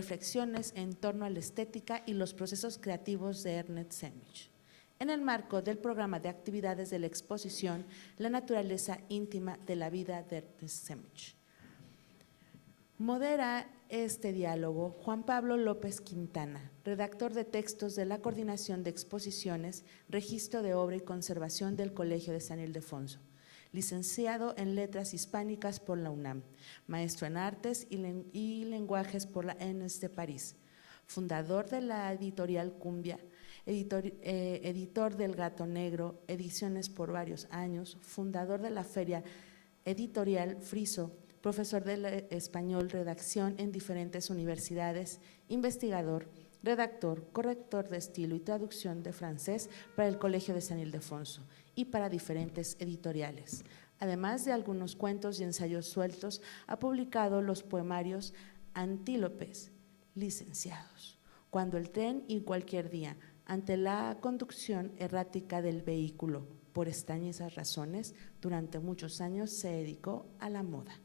reflexiones en torno a la estética y los procesos creativos de Ernest Semich, en el marco del programa de actividades de la exposición La naturaleza íntima de la vida de Ernest Semich. Modera este diálogo Juan Pablo López Quintana, redactor de textos de la Coordinación de Exposiciones, Registro de Obra y Conservación del Colegio de San Ildefonso, licenciado en Letras Hispánicas por la UNAM, maestro en Artes y Lenguajes por la ENS de París, fundador de la editorial Cumbia, editor del Gato Negro, ediciones por varios años, fundador de la Feria Editorial Friso, profesor de español, redacción en diferentes universidades, investigador, redactor, corrector de estilo y traducción de francés para el Colegio de San Ildefonso y para diferentes editoriales. Además de algunos cuentos y ensayos sueltos, ha publicado los poemarios Antílopes, licenciados, Cuando el tren y cualquier día, ante la conducción errática del vehículo. Por extrañas razones, durante muchos años se dedicó a la moda.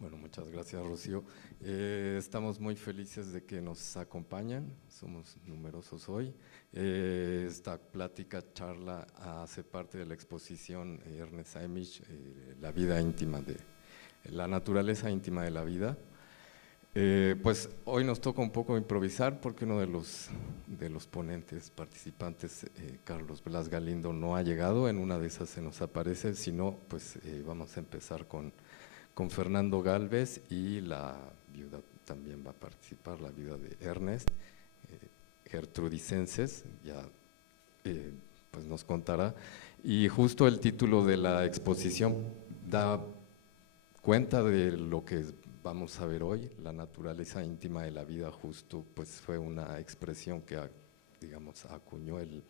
Bueno, muchas gracias, Rocío. Estamos muy felices de que nos acompañan, somos numerosos hoy. Esta plática, charla, hace parte de la exposición Ernest Semich, la naturaleza íntima de la vida. Pues hoy nos toca un poco improvisar porque uno de los ponentes participantes, Carlos Blas Galindo, no ha llegado. En una de esas se nos aparece, si no, pues vamos a empezar con Fernando Gálvez, y la viuda también va a participar, la viuda de Ernest, Gertrudicenses, ya pues nos contará. Y justo el título de la exposición da cuenta de lo que vamos a ver hoy, la naturaleza íntima de la vida. Justo pues fue una expresión que digamos acuñó el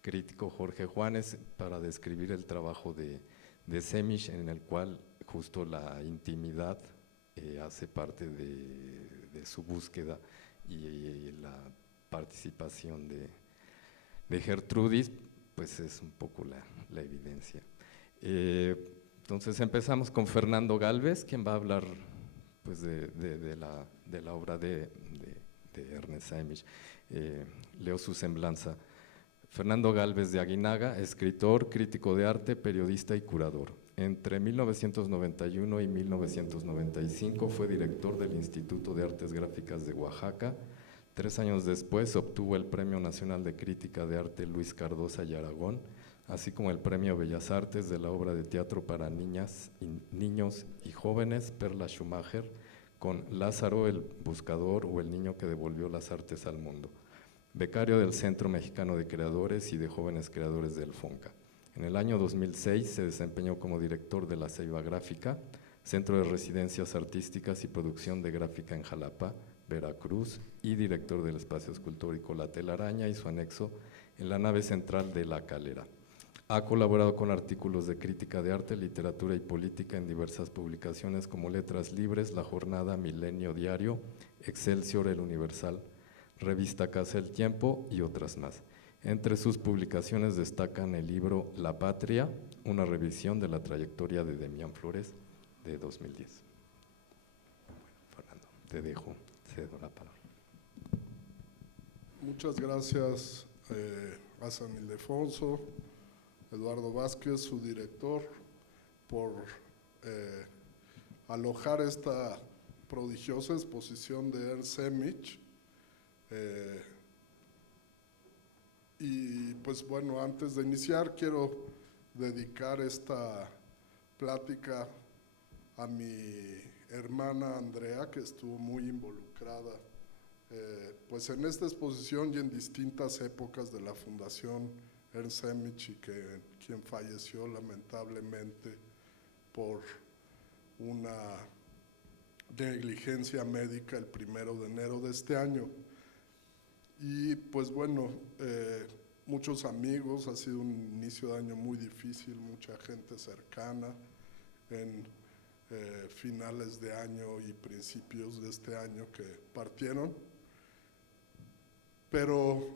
crítico Jorge Juanes para describir el trabajo de Semich, en el cual justo la intimidad hace parte de su búsqueda, y la participación de Gertrudis pues es un poco la evidencia. Entonces empezamos con Fernando Gálvez, quien va a hablar pues de la obra de Ernest Semich. Leo su semblanza. Fernando Gálvez de Aguinaga, escritor, crítico de arte, periodista y curador. Entre 1991 y 1995 fue director del Instituto de Artes Gráficas de Oaxaca. 3 años después obtuvo el Premio Nacional de Crítica de Arte Luis Cardosa y Aragón, así como el Premio Bellas Artes de la obra de teatro para niñas, niños y jóvenes Perla Schumacher, con Lázaro el Buscador o El niño que devolvió las artes al mundo. Becario del Centro Mexicano de Creadores y de Jóvenes Creadores del FONCA. En el año 2006 se desempeñó como director de La Ceiba Gráfica, Centro de Residencias Artísticas y Producción de Gráfica en Jalapa, Veracruz, y director del Espacio Escultórico La Telaraña y su anexo en la nave central de La Calera. Ha colaborado con artículos de crítica de arte, literatura y política en diversas publicaciones como Letras Libres, La Jornada, Milenio Diario, Excelsior, El Universal, Revista Casa El Tiempo y otras más. Entre sus publicaciones destacan el libro La Patria, una revisión de la trayectoria de Demián Flores, de 2010. Bueno, Fernando, te dejo, cedo la palabra. Muchas gracias a San Ildefonso, Eduardo Vázquez, su director, por alojar esta prodigiosa exposición de Ernest Semich. Y pues bueno, antes de iniciar quiero dedicar esta plática a mi hermana Andrea, que estuvo muy involucrada pues en esta exposición y en distintas épocas de la Fundación Ernest Semich, y quien falleció lamentablemente por una negligencia médica el 1 de enero de este año. Y pues bueno, muchos amigos, ha sido un inicio de año muy difícil, mucha gente cercana en finales de año y principios de este año que partieron, pero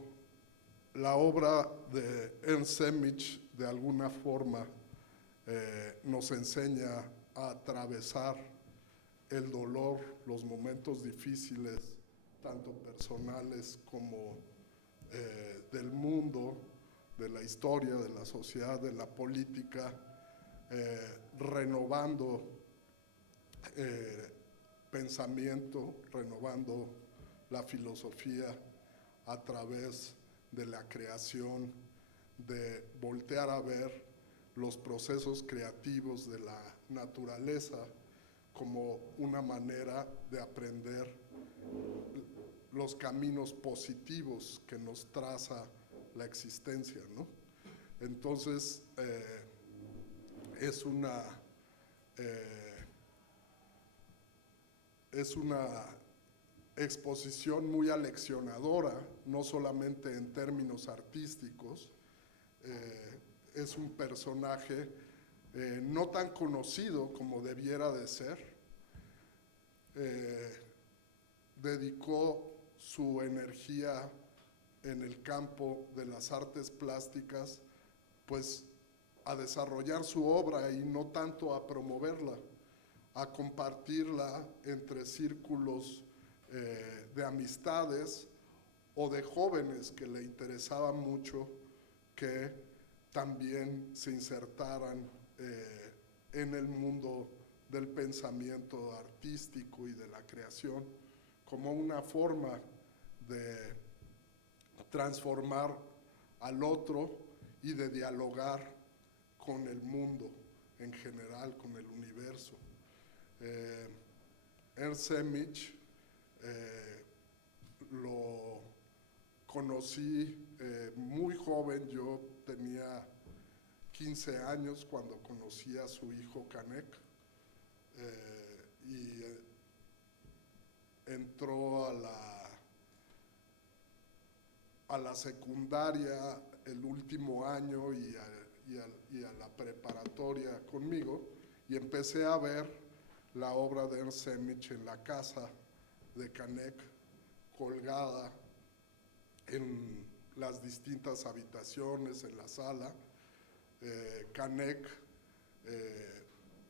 la obra de Ernest Semich de alguna forma nos enseña a atravesar el dolor, los momentos difíciles, tanto personales como del mundo, de la historia, de la sociedad, de la política, renovando pensamiento, renovando la filosofía a través de la creación, de voltear a ver los procesos creativos de la naturaleza como una manera de aprender los caminos positivos que nos traza la existencia, ¿no? Entonces, es una exposición muy aleccionadora, no solamente en términos artísticos. Es un personaje no tan conocido como debiera de ser. Dedicó su energía en el campo de las artes plásticas, pues a desarrollar su obra y no tanto a promoverla, a compartirla entre círculos de amistades o de jóvenes que le interesaba mucho que también se insertaran en el mundo del pensamiento artístico y de la creación como una forma de transformar al otro y de dialogar con el mundo en general, con el universo. Ernst Semmich lo conocí muy joven, yo tenía 15 años cuando conocí a su hijo Canek, y entró a la secundaria el último año y a la preparatoria conmigo, y empecé a ver la obra de Ernst Semmich en la casa de Canek, colgada en las distintas habitaciones, en la sala. Canek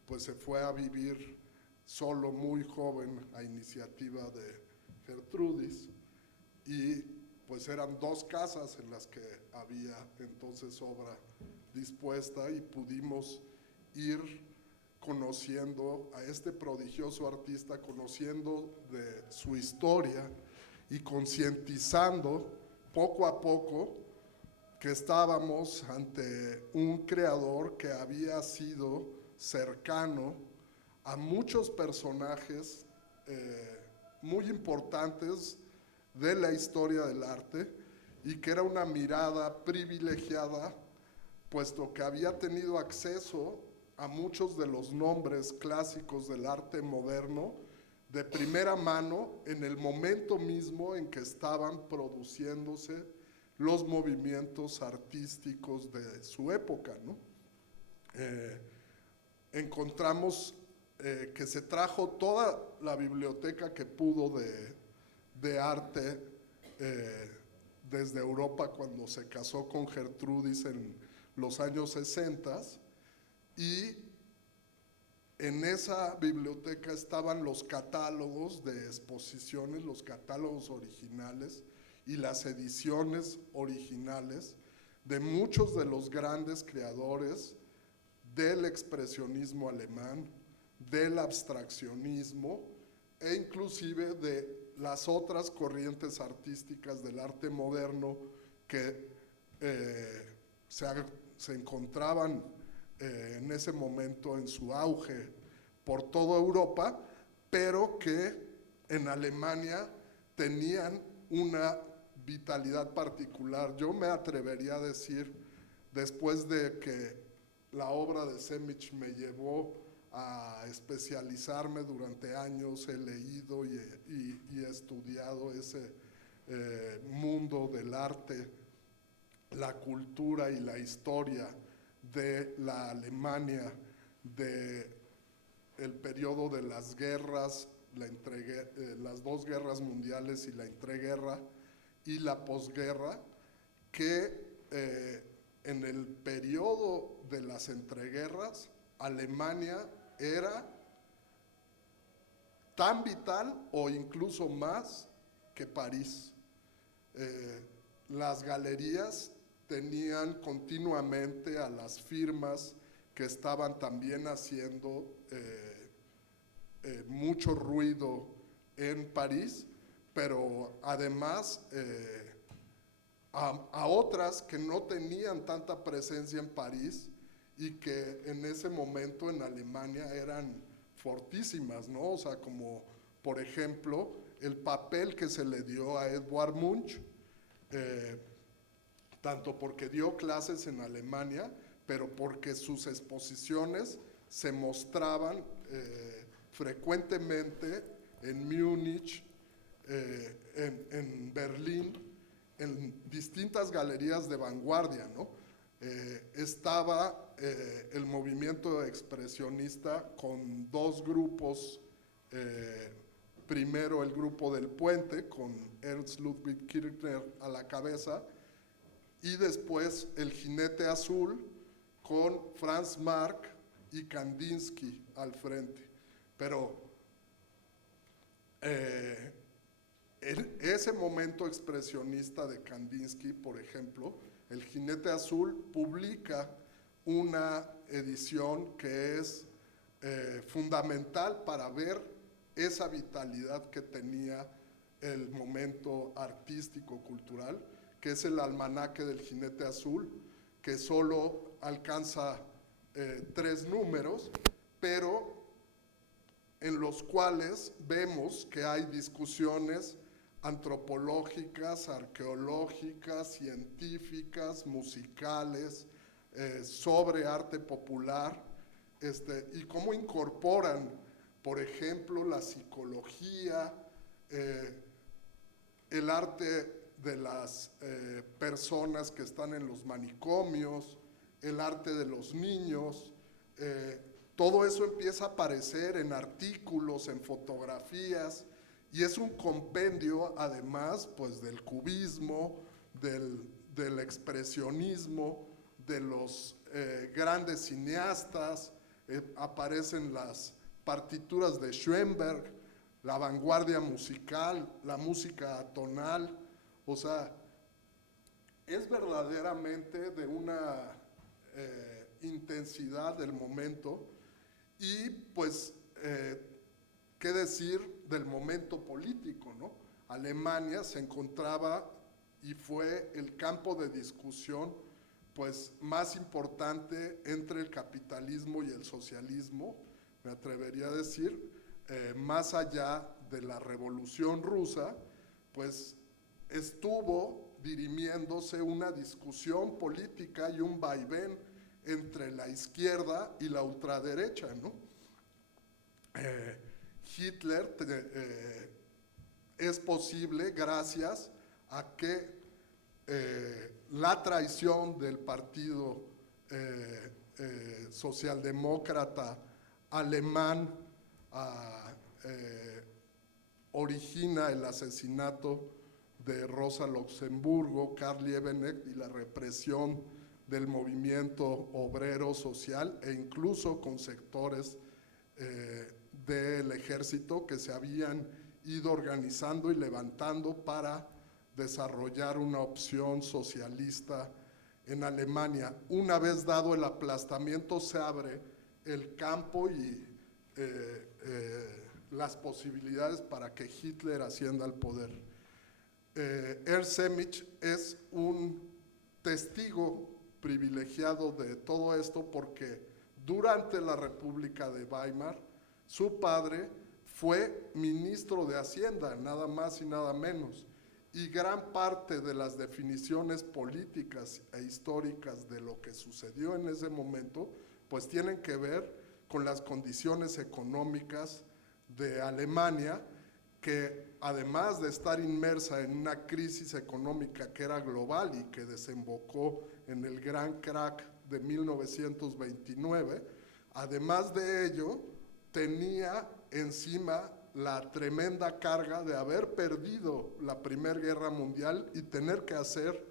pues se fue a vivir solo muy joven a iniciativa de Gertrudis, y pues eran 2 casas en las que había entonces obra dispuesta, y pudimos ir conociendo a este prodigioso artista, conociendo de su historia y concientizando poco a poco que estábamos ante un creador que había sido cercano a muchos personajes muy importantes de la historia del arte, y que era una mirada privilegiada, puesto que había tenido acceso a muchos de los nombres clásicos del arte moderno de primera mano en el momento mismo en que estaban produciéndose los movimientos artísticos de su época, ¿no? Encontramos que se trajo toda la biblioteca que pudo de arte desde Europa cuando se casó con Gertrudis en los años 60, y en esa biblioteca estaban los catálogos de exposiciones, los catálogos originales y las ediciones originales de muchos de los grandes creadores del expresionismo alemán, del abstraccionismo e inclusive de las otras corrientes artísticas del arte moderno que se encontraban en ese momento en su auge por toda Europa, pero que en Alemania tenían una vitalidad particular. Yo me atrevería a decir, después de que la obra de Semmich me llevó a especializarme durante años, he leído y he estudiado ese mundo del arte, la cultura y la historia de la Alemania del periodo de las guerras, las 2 guerras mundiales y la entreguerra y la posguerra, que en el periodo de las entreguerras Alemania era tan vital o incluso más que París. Las galerías tenían continuamente a las firmas que estaban también haciendo mucho ruido en París, pero además a otras que no tenían tanta presencia en París y que en ese momento en Alemania eran fortísimas, ¿no? O sea, como por ejemplo el papel que se le dio a Edvard Munch, tanto porque dio clases en Alemania, pero porque sus exposiciones se mostraban frecuentemente en Múnich, en Berlín, en distintas galerías de vanguardia, ¿no? Estaba el movimiento expresionista con dos grupos, primero el grupo del Puente, con Ernst Ludwig Kirchner a la cabeza, y después el Jinete Azul, con Franz Marc y Kandinsky al frente. Pero en ese momento expresionista de Kandinsky, por ejemplo, el Jinete Azul publica una edición que es fundamental para ver esa vitalidad que tenía el momento artístico, cultural, que es el Almanaque del Jinete Azul, que solo alcanza 3 números, pero en los cuales vemos que hay discusiones antropológicas, arqueológicas, científicas, musicales, sobre arte popular, y cómo incorporan, por ejemplo, la psicología, el arte de las personas que están en los manicomios, el arte de los niños, todo eso empieza a aparecer en artículos, en fotografías, y es un compendio además pues del cubismo, del expresionismo, de los grandes cineastas, aparecen las partituras de Schoenberg, la vanguardia musical, la música atonal, o sea, es verdaderamente de una intensidad del momento. Y pues, ¿qué decir del momento político, no? Alemania se encontraba y fue el campo de discusión pues más importante entre el capitalismo y el socialismo, me atrevería a decir, más allá de la Revolución Rusa, pues estuvo dirimiéndose una discusión política y un vaivén entre la izquierda y la ultraderecha, ¿no? Hitler es posible gracias a que la traición del partido socialdemócrata alemán origina el asesinato de Rosa Luxemburgo, Karl Liebknecht y la represión del movimiento obrero social e incluso con sectores del ejército que se habían ido organizando y levantando para desarrollar una opción socialista en Alemania. Una vez dado el aplastamiento se abre el campo y las posibilidades para que Hitler ascienda al poder. Ernst Semmich es un testigo privilegiado de todo esto porque durante la República de Weimar su padre fue ministro de Hacienda, nada más y nada menos, y gran parte de las definiciones políticas e históricas de lo que sucedió en ese momento pues tienen que ver con las condiciones económicas de Alemania, que además de estar inmersa en una crisis económica que era global y que desembocó en el gran crack de 1929, además de ello tenía encima la tremenda carga de haber perdido la Primera Guerra Mundial y tener que hacer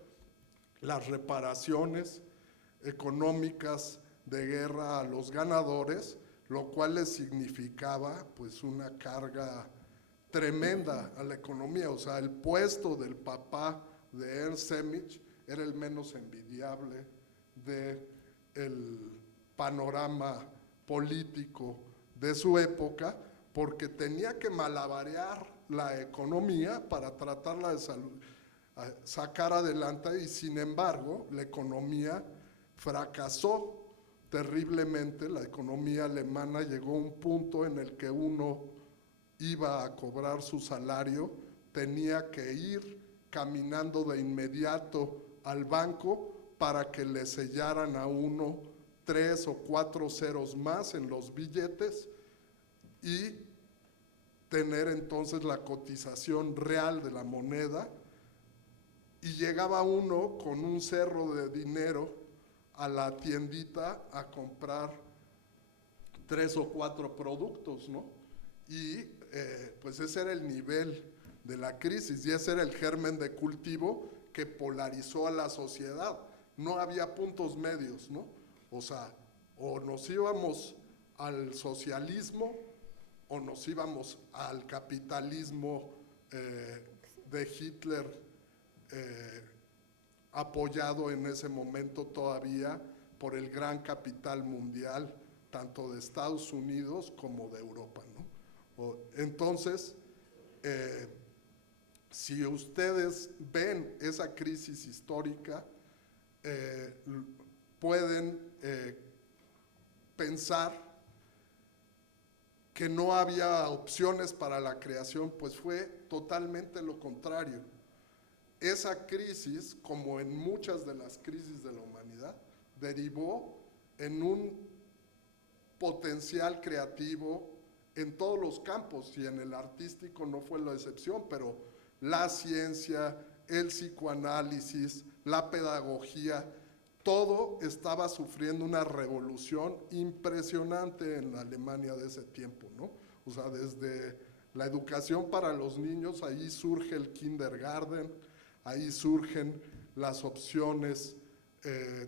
las reparaciones económicas de guerra a los ganadores, lo cual le significaba pues una carga tremenda a la economía. O sea, el puesto del papá de Ernst Semmich era el menos envidiable del panorama político de su época, porque tenía que malabarear la economía para tratarla de sacar adelante, y sin embargo la economía fracasó terriblemente. La economía alemana llegó a un punto en el que uno iba a cobrar su salario, tenía que ir caminando de inmediato al banco para que le sellaran a uno 3 o 4 ceros más en los billetes y tener entonces la cotización real de la moneda, y llegaba uno con un cerro de dinero a la tiendita a comprar 3 o 4 productos, ¿no? Y pues ese era el nivel de la crisis, y ese era el germen de cultivo que polarizó a la sociedad. No había puntos medios, ¿no? O sea, o nos íbamos al socialismo o nos íbamos al capitalismo de Hitler, apoyado en ese momento todavía por el gran capital mundial, tanto de Estados Unidos como de Europa, ¿no? Entonces, si ustedes ven esa crisis histórica, pueden pensar que no había opciones para la creación, pues fue totalmente lo contrario. Esa crisis, como en muchas de las crisis de la humanidad, derivó en un potencial creativo en todos los campos, y en el artístico no fue la excepción, pero la ciencia, el psicoanálisis, la pedagogía, todo estaba sufriendo una revolución impresionante en la Alemania de ese tiempo, ¿no? O sea, desde la educación para los niños, ahí surge el kindergarten, ahí surgen las opciones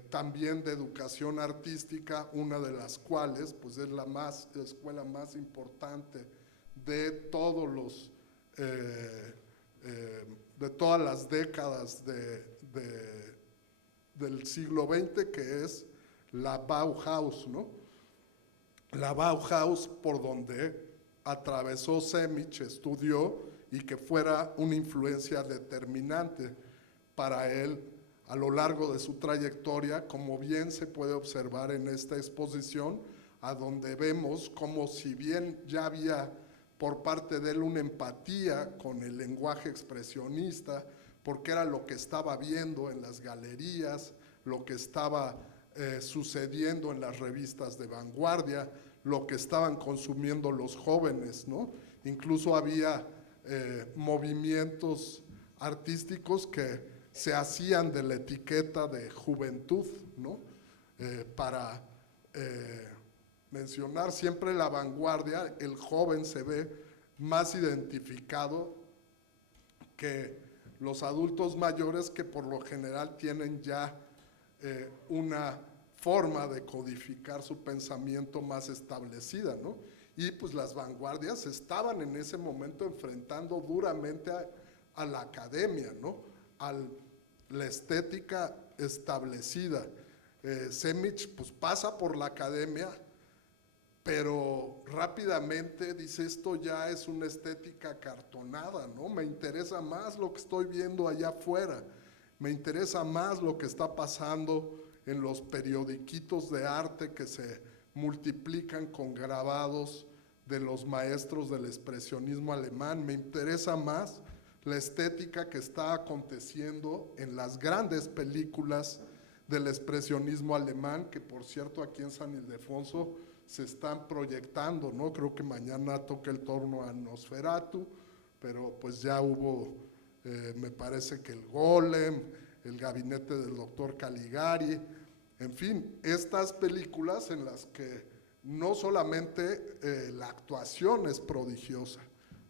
también de educación artística, una de las cuales pues es la escuela más importante de todos los de todas las décadas del siglo XX, que es la Bauhaus, ¿no? La Bauhaus, por donde atravesó Semmich, estudió, y que fuera una influencia determinante para él a lo largo de su trayectoria, como bien se puede observar en esta exposición, a donde vemos como, si bien ya había por parte de él una empatía con el lenguaje expresionista, porque era lo que estaba viendo en las galerías, lo que estaba sucediendo en las revistas de vanguardia, lo que estaban consumiendo los jóvenes, ¿no? Incluso había movimientos artísticos que se hacían de la etiqueta de juventud, ¿no? Para mencionar siempre la vanguardia, el joven se ve más identificado que los adultos mayores, que por lo general tienen ya una forma de codificar su pensamiento más establecida, ¿no? Y pues las vanguardias estaban en ese momento enfrentando duramente a la academia, ¿no? A la estética establecida. Semmich pues pasa por la academia, pero rápidamente dice: esto ya es una estética cartonada, ¿no? Me interesa más lo que estoy viendo allá afuera, me interesa más lo que está pasando en los periodiquitos de arte que se multiplican con grabados de los maestros del expresionismo alemán, me interesa más la estética que está aconteciendo en las grandes películas del expresionismo alemán, que por cierto aquí en San Ildefonso se están proyectando, ¿no? Creo que mañana toca el turno a Nosferatu, pero pues ya hubo, me parece que el Golem, el gabinete del doctor Caligari, en fin, estas películas en las que no solamente la actuación es prodigiosa,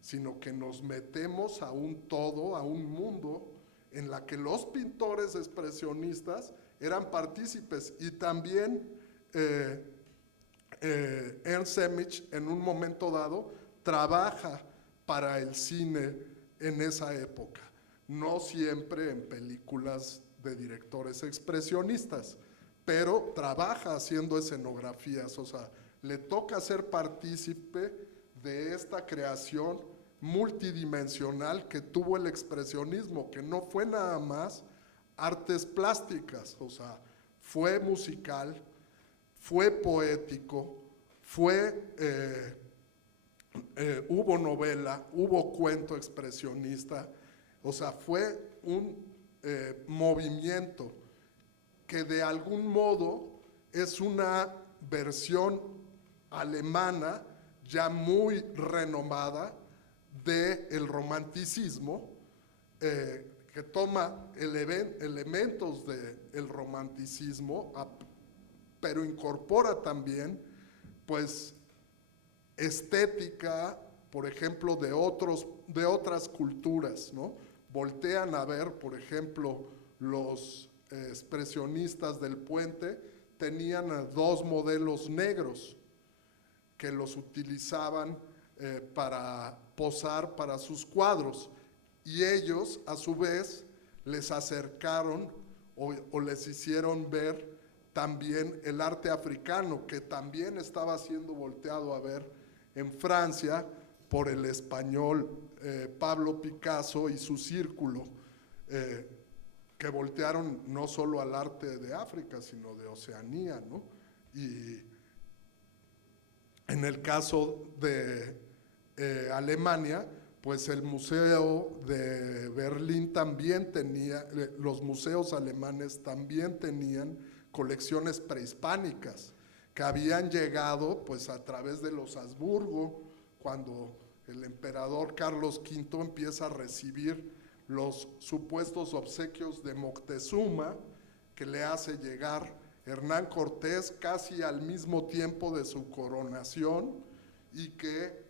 sino que nos metemos a un todo, a un mundo en la que los pintores expresionistas eran partícipes, y también Ernst Semmich en un momento dado trabaja para el cine en esa época, no siempre en películas de directores expresionistas, pero trabaja haciendo escenografías, o sea, le toca ser partícipe de esta creación multidimensional que tuvo el expresionismo, que no fue nada más artes plásticas, o sea, fue musical, fue poético, hubo novela, hubo cuento expresionista, o sea, fue un movimiento que de algún modo es una versión alemana ya muy renomada del romanticismo, que toma elementos del romanticismo, pero incorpora también pues estética, por ejemplo, de otras culturas, ¿no? Voltean a ver, por ejemplo, los expresionistas del Puente tenían dos modelos negros que los utilizaban para posar para sus cuadros, y ellos a su vez les acercaron o les hicieron ver también el arte africano, que también estaba siendo volteado a ver en Francia por el español Pablo Picasso y su círculo, que voltearon no solo al arte de África, sino de Oceanía, ¿no? Y en el caso de Alemania, pues el Museo de Berlín también tenía, los museos alemanes también tenían colecciones prehispánicas que habían llegado pues a través de los Habsburgo, cuando el emperador Carlos V empieza a recibir los supuestos obsequios de Moctezuma, que le hace llegar Hernán Cortés casi al mismo tiempo de su coronación, y que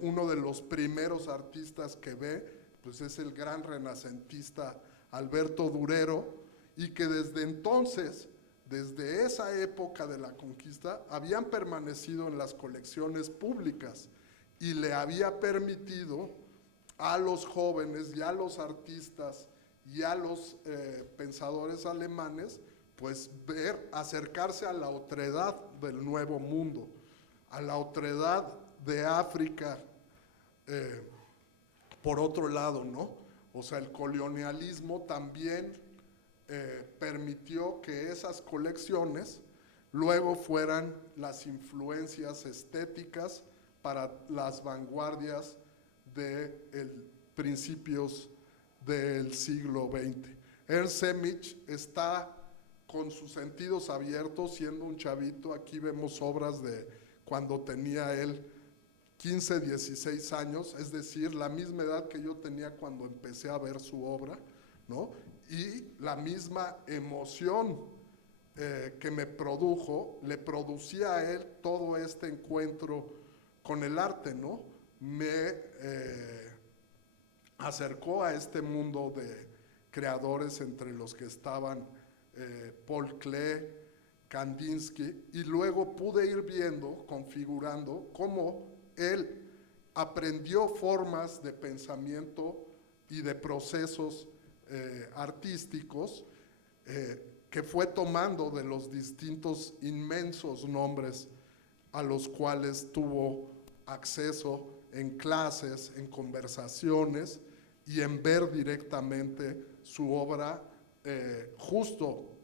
uno de los primeros artistas que ve pues es el gran renacentista Alberto Durero, y que desde entonces, desde esa época de la conquista, habían permanecido en las colecciones públicas y le había permitido a los jóvenes y a los artistas y a los pensadores alemanes pues acercarse a la otredad del Nuevo Mundo, a la otredad de África, por otro lado, ¿no? O sea, el colonialismo también permitió que esas colecciones luego fueran las influencias estéticas para las vanguardias de principios del siglo XX. Ernst Semmich está con sus sentidos abiertos, siendo un chavito. Aquí vemos obras de cuando tenía él 15, 16 años, es decir, la misma edad que yo tenía cuando empecé a ver su obra, ¿no? Y la misma emoción que me produjo, le producía a él todo este encuentro con el arte, ¿no? Me acercó a este mundo de creadores, entre los que estaban Paul Klee, Kandinsky, y luego pude ir viendo, configurando cómo él aprendió formas de pensamiento y de procesos artísticos que fue tomando de los distintos inmensos nombres a los cuales tuvo acceso en clases, en conversaciones y en ver directamente su obra justo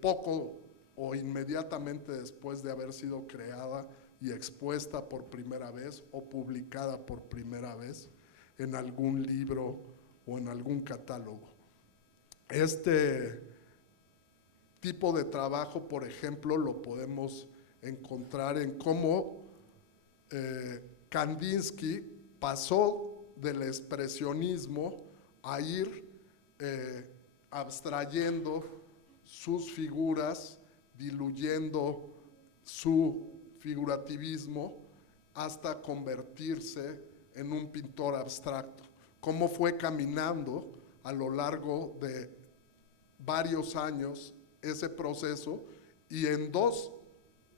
poco o inmediatamente después de haber sido creada y expuesta por primera vez o publicada por primera vez en algún libro o en algún catálogo. Este tipo de trabajo, por ejemplo, lo podemos encontrar en cómo Kandinsky pasó del expresionismo a ir abstrayendo sus figuras, diluyendo su figurativismo hasta convertirse en un pintor abstracto. Cómo fue caminando a lo largo de varios años ese proceso, y en 2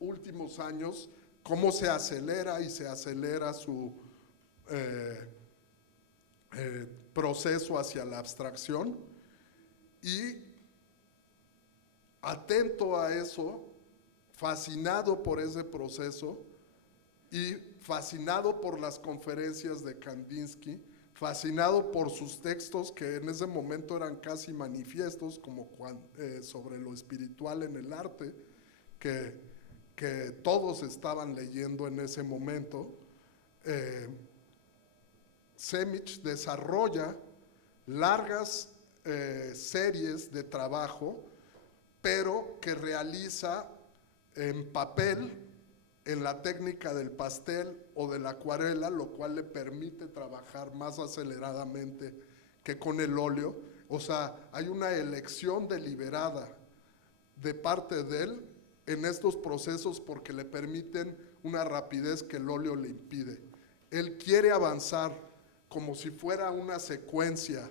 últimos años, cómo se acelera y se acelera su proceso hacia la abstracción, y atento a eso, fascinado por ese proceso y fascinado por las conferencias de Kandinsky, fascinado por sus textos que en ese momento eran casi manifiestos, como sobre lo espiritual en el arte, que todos estaban leyendo en ese momento. Semic desarrolla largas series de trabajo, pero que realiza en papel, en la técnica del pastel o de la acuarela, lo cual le permite trabajar más aceleradamente que con el óleo. O sea, hay una elección deliberada de parte de él en estos procesos porque le permiten una rapidez que el óleo le impide. Él quiere avanzar como si fuera una secuencia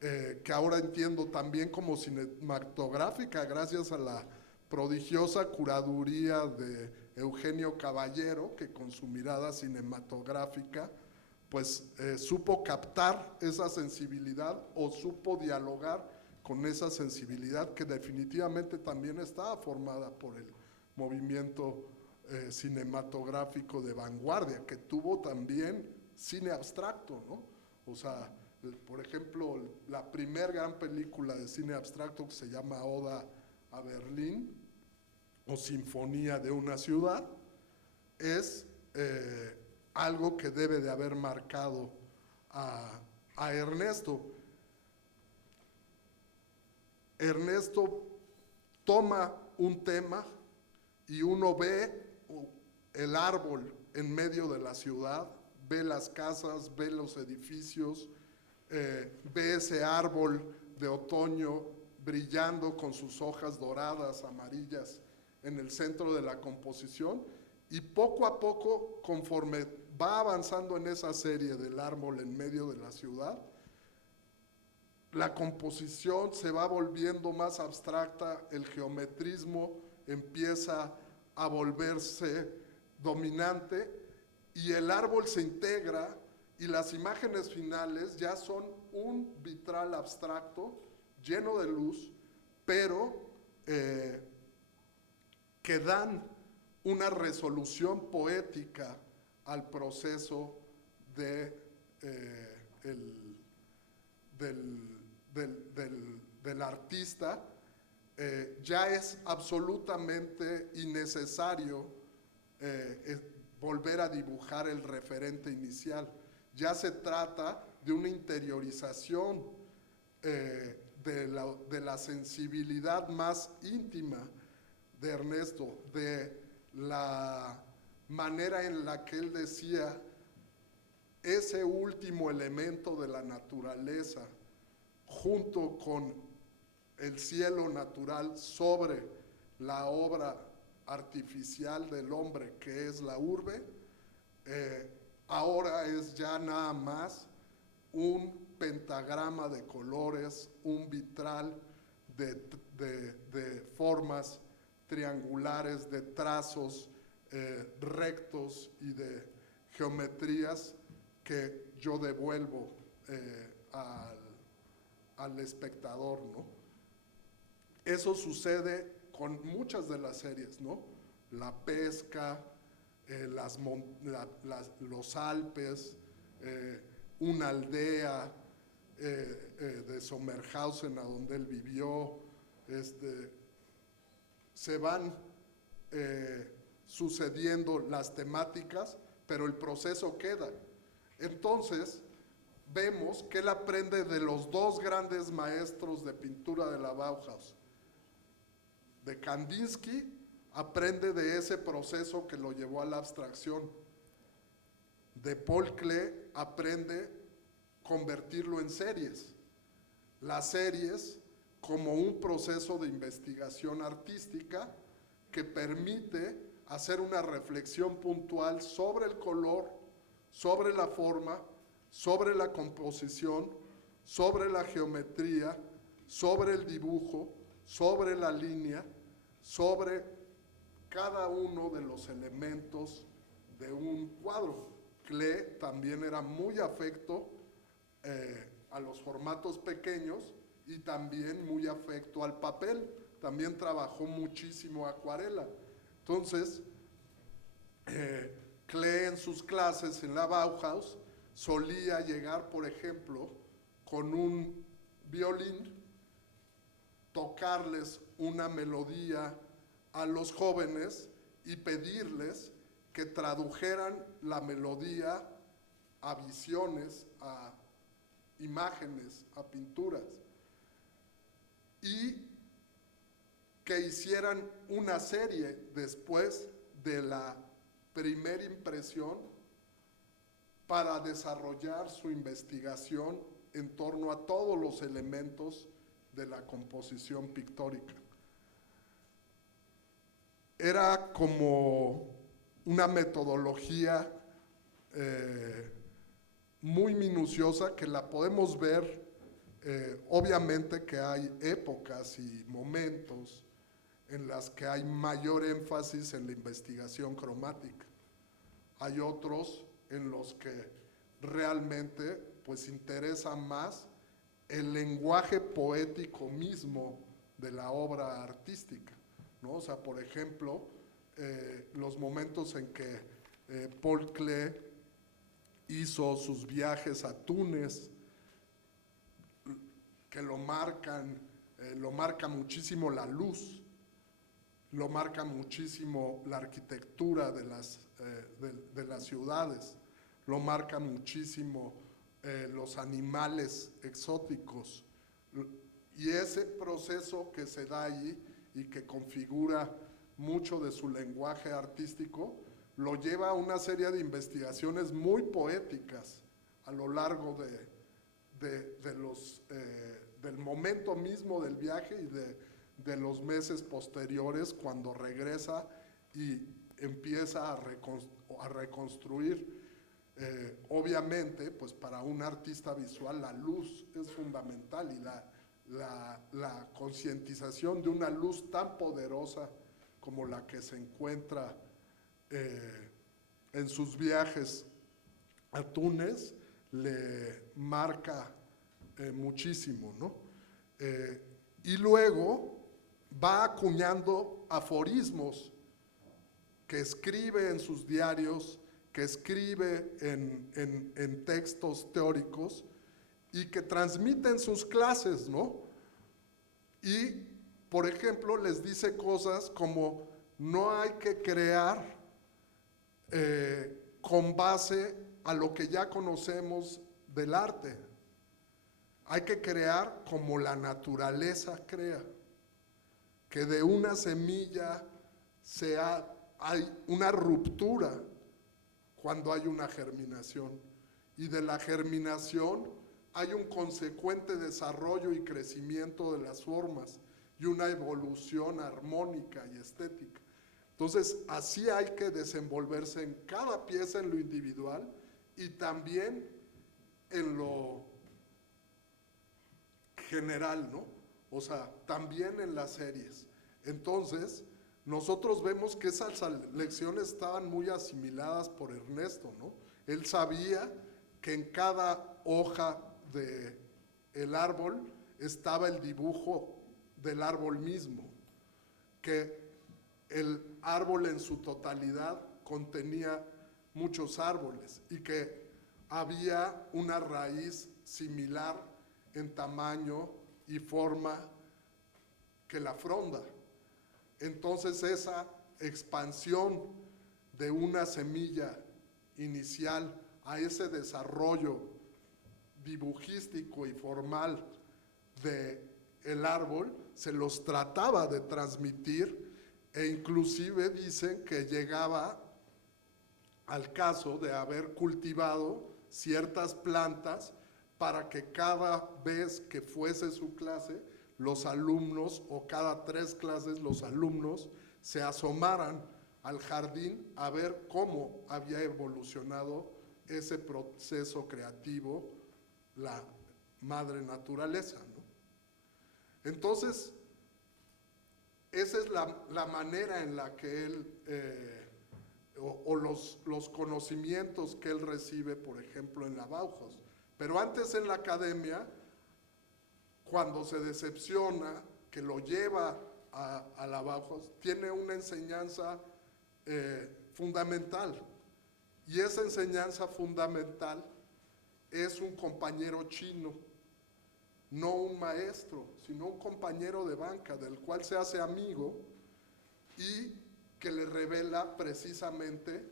que ahora entiendo también como cinematográfica, gracias a la prodigiosa curaduría de Eugenio Caballero, que con su mirada cinematográfica pues supo captar esa sensibilidad o supo dialogar con esa sensibilidad que definitivamente también estaba formada por el movimiento cinematográfico de vanguardia, que tuvo también cine abstracto, ¿no? O sea, por ejemplo, la primer gran película de cine abstracto, que se llama Oda a Berlín o Sinfonía de una ciudad, es algo que debe de haber marcado a Ernesto. Ernesto toma un tema y uno ve el árbol en medio de la ciudad, ve las casas, ve los edificios, ve ese árbol de otoño brillando con sus hojas doradas, amarillas, en el centro de la composición, y poco a poco, conforme va avanzando en esa serie del árbol en medio de la ciudad, la composición se va volviendo más abstracta, el geometrismo empieza a volverse dominante y el árbol se integra y las imágenes finales ya son un vitral abstracto lleno de luz, pero que dan una resolución poética al proceso del artista. Ya es absolutamente innecesario volver a dibujar el referente inicial. Ya se trata de una interiorización de la sensibilidad más íntima de Ernesto, de la manera en la que él decía ese último elemento de la naturaleza junto con el cielo natural sobre la obra artificial del hombre que es la urbe, ahora es ya nada más un pentagrama de colores, un vitral de formas triangulares, de trazos rectos y de geometrías que yo devuelvo al espectador, ¿no? Eso sucede con muchas de las series, ¿no? La pesca, los Alpes, una aldea de Sommerhausen a donde él vivió, se van sucediendo las temáticas, pero el proceso queda. Entonces, vemos que él aprende de los dos grandes maestros de pintura de la Bauhaus. De Kandinsky aprende de ese proceso que lo llevó a la abstracción. De Paul Klee aprende convertirlo en series. Las series como un proceso de investigación artística que permite hacer una reflexión puntual sobre el color, sobre la forma, sobre la composición, sobre la geometría, sobre el dibujo, sobre la línea, sobre cada uno de los elementos de un cuadro. Klee también era muy afecto a los formatos pequeños y también muy afecto al papel. También trabajó muchísimo acuarela. Entonces, Klee en sus clases en la Bauhaus solía llegar, por ejemplo, con un violín, tocarles una melodía a los jóvenes y pedirles que tradujeran la melodía a visiones, a imágenes, a pinturas, y que hicieran una serie después de la primera impresión para desarrollar su investigación en torno a todos los elementos de la composición pictórica. Era como una metodología muy minuciosa que la podemos ver, obviamente que hay épocas y momentos en las que hay mayor énfasis en la investigación cromática. Hay otros en los que realmente pues interesa más el lenguaje poético mismo de la obra artística, ¿no? O sea, por ejemplo, los momentos en que Paul Klee hizo sus viajes a Túnez, que lo marca muchísimo la luz, lo marca muchísimo la arquitectura de las ciudades, lo marca muchísimo los animales exóticos, y ese proceso que se da allí y que configura mucho de su lenguaje artístico, lo lleva a una serie de investigaciones muy poéticas a lo largo del momento mismo del viaje y de los meses posteriores, cuando regresa y empieza a reconstruir. Obviamente, pues para un artista visual la luz es fundamental, y la concientización de una luz tan poderosa como la que se encuentra en sus viajes a Túnez le marca muchísimo, ¿no? Y luego va acuñando aforismos que escribe en sus diarios, que escribe en textos teóricos y que transmite en sus clases, ¿no? Y, por ejemplo, les dice cosas como: no hay que crear con base a lo que ya conocemos del arte. Hay que crear como la naturaleza crea, que de una semilla hay una ruptura cuando hay una germinación, y de la germinación hay un consecuente desarrollo y crecimiento de las formas y una evolución armónica y estética. Entonces, así hay que desenvolverse en cada pieza, en lo individual y también en lo general, ¿no? O sea, también en las series. Entonces, nosotros vemos que esas lecciones estaban muy asimiladas por Ernesto, ¿no? Él sabía que en cada hoja del árbol estaba el dibujo del árbol mismo, que el árbol en su totalidad contenía muchos árboles y que había una raíz similar en tamaño y forma que la fronda. Entonces, esa expansión de una semilla inicial a ese desarrollo dibujístico y formal del árbol se los trataba de transmitir, e inclusive dicen que llegaba al caso de haber cultivado ciertas plantas para que cada vez que fuese su clase, los alumnos, o cada 3 clases, los alumnos se asomaran al jardín a ver cómo había evolucionado ese proceso creativo, la madre naturaleza, ¿no? Entonces, esa es la manera en la que él, o los conocimientos que él recibe, por ejemplo, en la Bauhaus. Pero antes en la academia, cuando se decepciona, que lo lleva a la Bauhaus, tiene una enseñanza fundamental. Y esa enseñanza fundamental es un compañero chino, no un maestro, sino un compañero de banca del cual se hace amigo y que le revela precisamente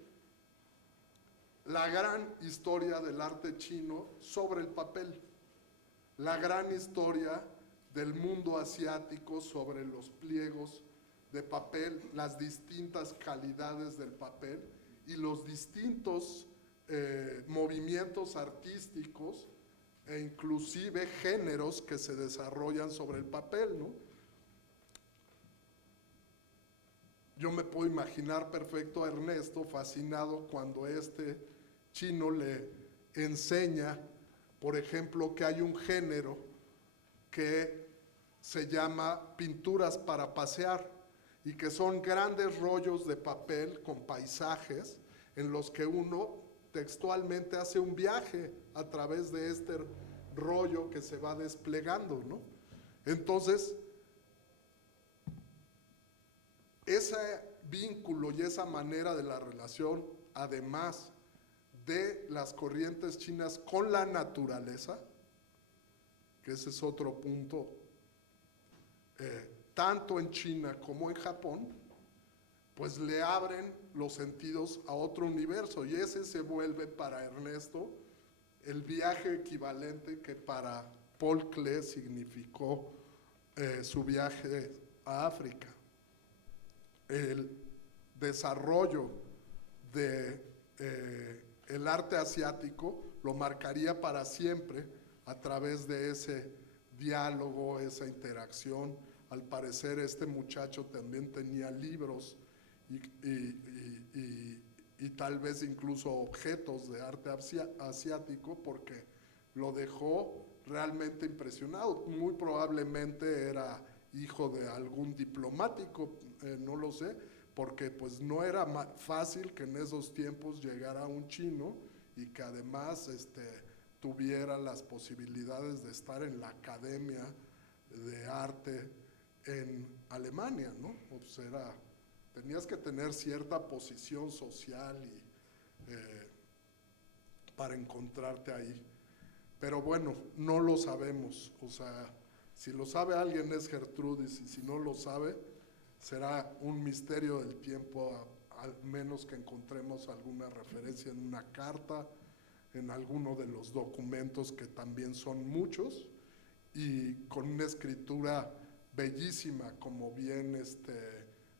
la gran historia del arte chino sobre el papel, la gran historia del mundo asiático sobre los pliegos de papel, las distintas calidades del papel y los distintos movimientos artísticos e inclusive géneros que se desarrollan sobre el papel, ¿no? Yo me puedo imaginar perfecto a Ernesto fascinado cuando este chino le enseña, por ejemplo, que hay un género que se llama pinturas para pasear y que son grandes rollos de papel con paisajes en los que uno textualmente hace un viaje a través de este rollo que se va desplegando, ¿no? Entonces, ese vínculo y esa manera de la relación, además de las corrientes chinas con la naturaleza, que ese es otro punto, tanto en China como en Japón, pues le abren los sentidos a otro universo, y ese se vuelve para Ernesto el viaje equivalente que para Paul Klee significó su viaje a África. El desarrollo de el arte asiático lo marcaría para siempre a través de ese diálogo, esa interacción. Al parecer este muchacho también tenía libros y tal vez incluso objetos de arte asiático, porque lo dejó realmente impresionado. Muy probablemente era hijo de algún diplomático, no lo sé, porque pues no era fácil que en esos tiempos llegara un chino y que además tuviera las posibilidades de estar en la Academia de Arte en Alemania, ¿no? Pues tenías que tener cierta posición social para encontrarte ahí. Pero bueno, no lo sabemos. O sea, si lo sabe alguien es Gertrudis, y si no lo sabe, será un misterio del tiempo, al menos que encontremos alguna referencia en una carta, en alguno de los documentos, que también son muchos, y con una escritura bellísima, como bien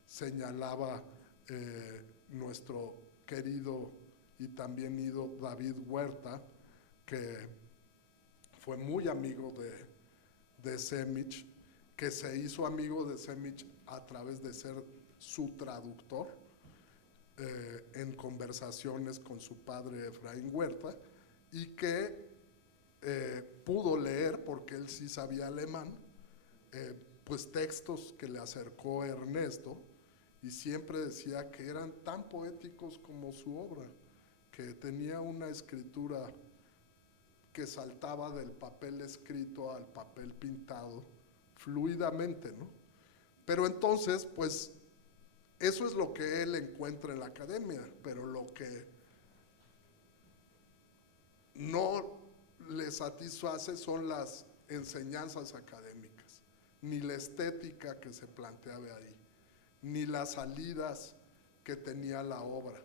señalaba nuestro querido y también ido David Huerta, que fue muy amigo de Semic, que se hizo amigo de Semic a través de ser su traductor en conversaciones con su padre Efraín Huerta, y que pudo leer, porque él sí sabía alemán, pues textos que le acercó Ernesto, y siempre decía que eran tan poéticos como su obra, que tenía una escritura que saltaba del papel escrito al papel pintado fluidamente, ¿no? Pero entonces, pues, eso es lo que él encuentra en la academia, pero lo que no le satisface son las enseñanzas académicas, ni la estética que se planteaba ahí, ni las salidas que tenía la obra,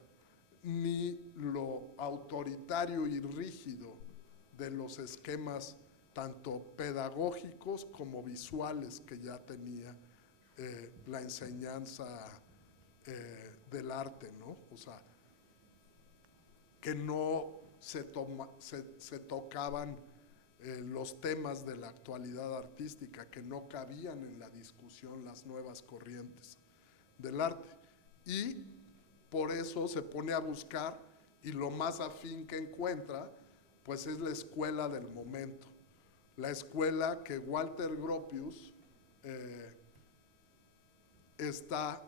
ni lo autoritario y rígido de los esquemas tanto pedagógicos como visuales que ya tenía la enseñanza del arte, ¿no? O sea, que no se tocaban los temas de la actualidad artística, que no cabían en la discusión las nuevas corrientes del arte. Y por eso se pone a buscar, y lo más afín que encuentra, pues es la escuela del momento, la escuela que Walter Gropius está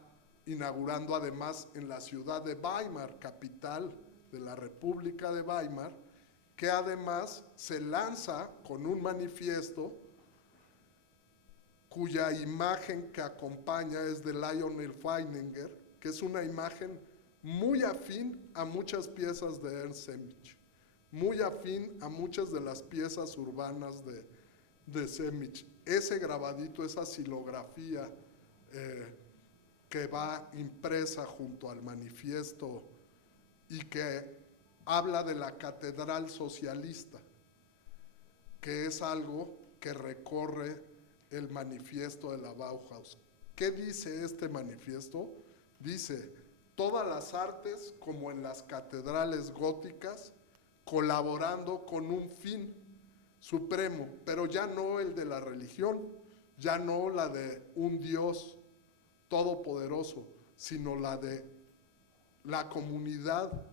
inaugurando además en la ciudad de Weimar, capital de la República de Weimar, que además se lanza con un manifiesto cuya imagen que acompaña es de Lionel Feininger, que es una imagen muy afín a muchas piezas de Ernst Semmich, muy afín a muchas de las piezas urbanas de Semmich. Ese grabadito, esa silografía que va impresa junto al manifiesto y que habla de la catedral socialista, que es algo que recorre el manifiesto de la Bauhaus. ¿Qué dice este manifiesto? Dice: todas las artes, como en las catedrales góticas, colaborando con un fin supremo, pero ya no el de la religión, ya no la de un Dios todopoderoso, sino la de la comunidad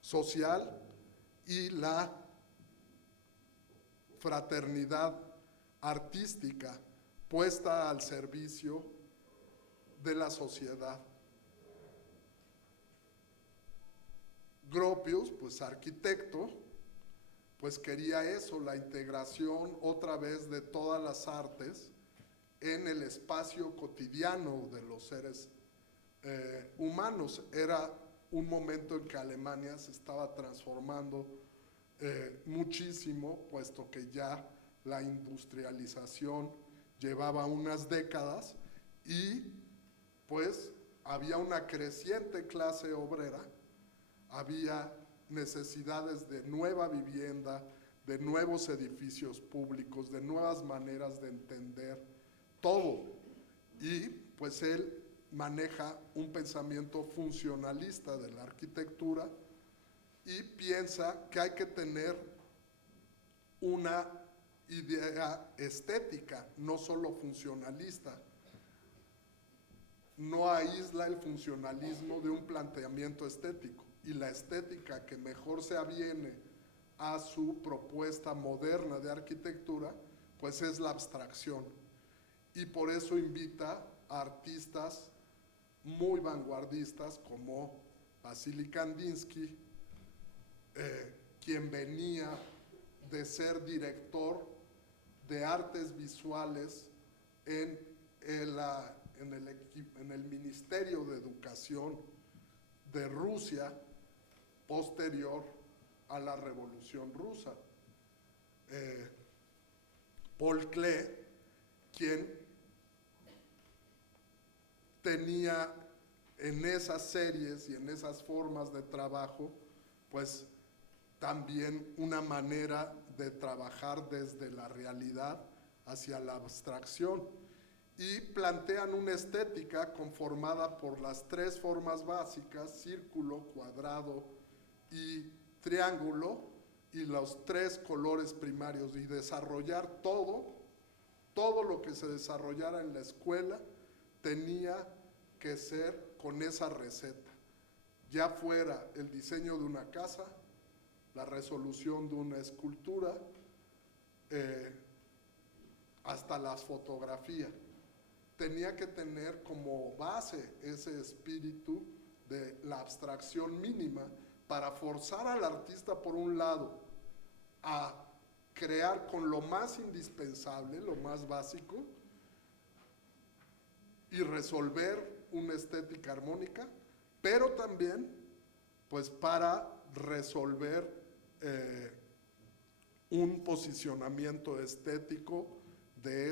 social y la fraternidad artística puesta al servicio de la sociedad. Gropius, pues arquitecto, pues quería eso, la integración otra vez de todas las artes en el espacio cotidiano de los seres humanos. Era un momento en que Alemania se estaba transformando muchísimo, puesto que ya la industrialización llevaba unas décadas y pues había una creciente clase obrera, había necesidades de nueva vivienda, de nuevos edificios públicos, de nuevas maneras de entender todo. Y pues él maneja un pensamiento funcionalista de la arquitectura y piensa que hay que tener una idea estética, no solo funcionalista. No aísla el funcionalismo de un planteamiento estético, y la estética que mejor se aviene a su propuesta moderna de arquitectura, pues es la abstracción. Y por eso invita a artistas muy vanguardistas como Vasily Kandinsky, quien venía de ser director de artes visuales en el Ministerio de Educación de Rusia posterior a la Revolución Rusa. Paul Klee, quien tenía en esas series y en esas formas de trabajo, pues también una manera de trabajar desde la realidad hacia la abstracción, y plantean una estética conformada por las tres formas básicas: círculo, cuadrado y triángulo, y los tres colores primarios, y desarrollar todo lo que se desarrollara en la escuela tenía que ser con esa receta, ya fuera el diseño de una casa, la resolución de una escultura, hasta la fotografía. Tenía que tener como base ese espíritu de la abstracción mínima para forzar al artista, por un lado, a crear con lo más indispensable, lo más básico, y resolver una estética armónica, pero también pues para resolver un posicionamiento estético de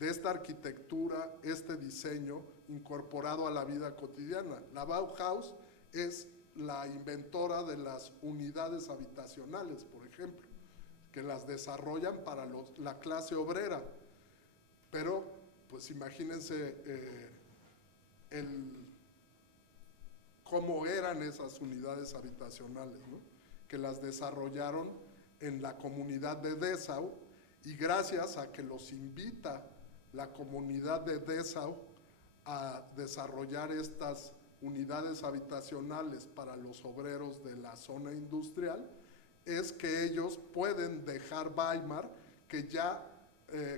esta arquitectura, este diseño incorporado a la vida cotidiana. La Bauhaus es la inventora de las unidades habitacionales, por ejemplo, que las desarrollan para la clase obrera, pero pues imagínense cómo eran esas unidades habitacionales, ¿no? Que las desarrollaron en la comunidad de Dessau, y gracias a que los invita la comunidad de Dessau a desarrollar estas unidades habitacionales para los obreros de la zona industrial, es que ellos pueden dejar Weimar, que ya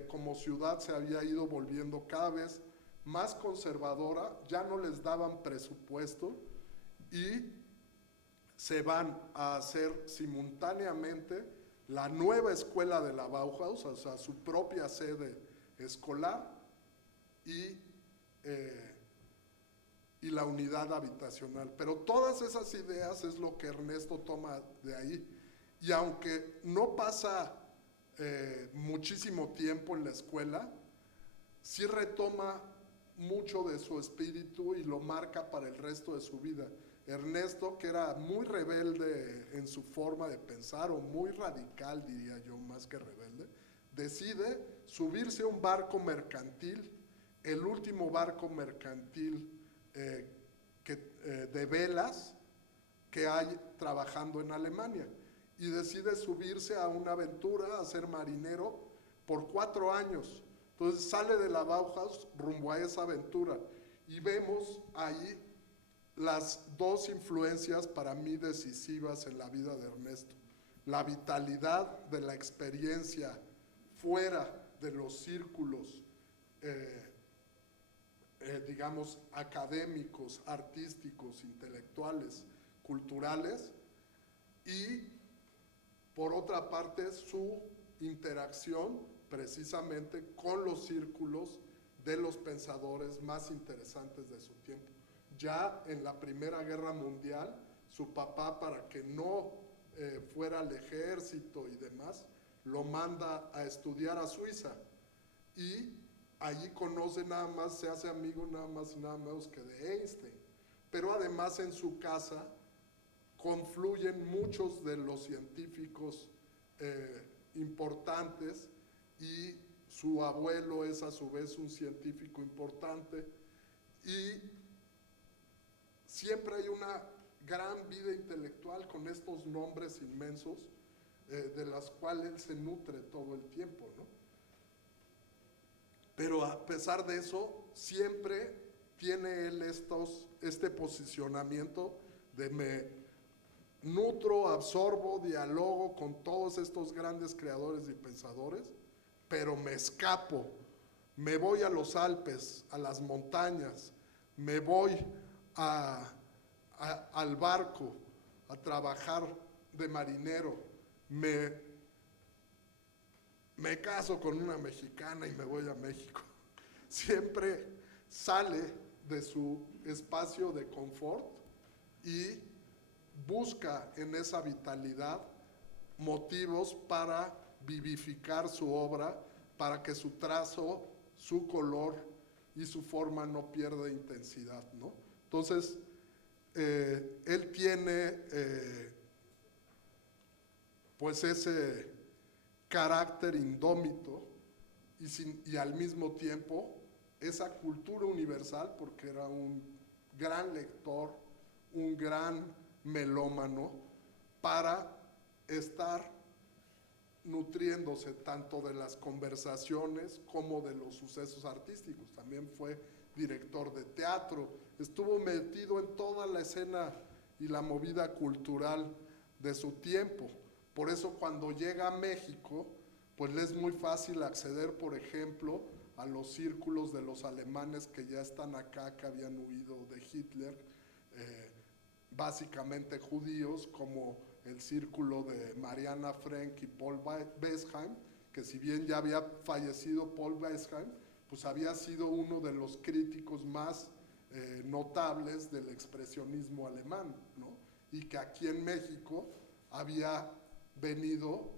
como ciudad se había ido volviendo cada vez más conservadora, ya no les daban presupuesto y se van a hacer simultáneamente la nueva escuela de la Bauhaus, o sea, su propia sede escolar y la unidad habitacional. Pero todas esas ideas es lo que Ernesto toma de ahí. Y aunque no pasa muchísimo tiempo en la escuela, sí retoma mucho de su espíritu y lo marca para el resto de su vida. Ernesto, que era muy rebelde en su forma de pensar, o muy radical, diría yo, más que rebelde, decide subirse a un barco mercantil, el último barco mercantil de velas que hay trabajando en Alemania, y decide subirse a una aventura, a ser marinero por 4 años. Entonces sale de la Bauhaus rumbo a esa aventura, y vemos ahí las dos influencias para mí decisivas en la vida de Ernesto: la vitalidad de la experiencia fuera de los círculos digamos académicos, artísticos, intelectuales, culturales, y por otra parte su interacción precisamente con los círculos de los pensadores más interesantes de su tiempo. Ya en la Primera Guerra Mundial, su papá, para que no fuera al ejército y demás, lo manda a estudiar a Suiza, y allí conoce nada más, se hace amigo nada más y nada menos que de Einstein. Pero además en su casa confluyen muchos de los científicos importantes, y su abuelo es a su vez un científico importante, y siempre hay una gran vida intelectual con estos nombres inmensos de las cuales él se nutre todo el tiempo, ¿no? Pero a pesar de eso, siempre tiene él este posicionamiento de me nutro, absorbo, dialogo con todos estos grandes creadores y pensadores, pero me escapo, me voy a los Alpes, a las montañas, me voy al barco a trabajar de marinero, me caso con una mexicana y me voy a México. Siempre sale de su espacio de confort y busca en esa vitalidad motivos para vivificar su obra, para que su trazo, su color y su forma no pierda intensidad, ¿no? Entonces, él tiene pues ese carácter indómito y al mismo tiempo esa cultura universal, porque era un gran lector, un gran melómano, para estar nutriéndose tanto de las conversaciones como de los sucesos artísticos. También fue director de teatro, estuvo metido en toda la escena y la movida cultural de su tiempo. Por eso cuando llega a México, pues le es muy fácil acceder, por ejemplo, a los círculos de los alemanes que ya están acá, que habían huido de Hitler, básicamente judíos, como el círculo de Mariana Frank y Paul Westheim, que si bien ya había fallecido Paul Westheim, pues había sido uno de los críticos más notables del expresionismo alemán, ¿no? Y que aquí en México había venido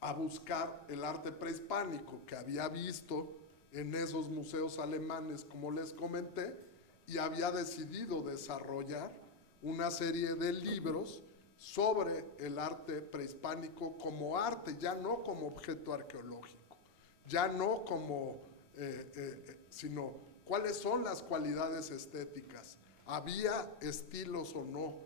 a buscar el arte prehispánico, que había visto en esos museos alemanes, como les comenté, y había decidido desarrollar una serie de libros sobre el arte prehispánico como arte, ya no como objeto arqueológico, ya no como, sino cuáles son las cualidades estéticas, había estilos o no,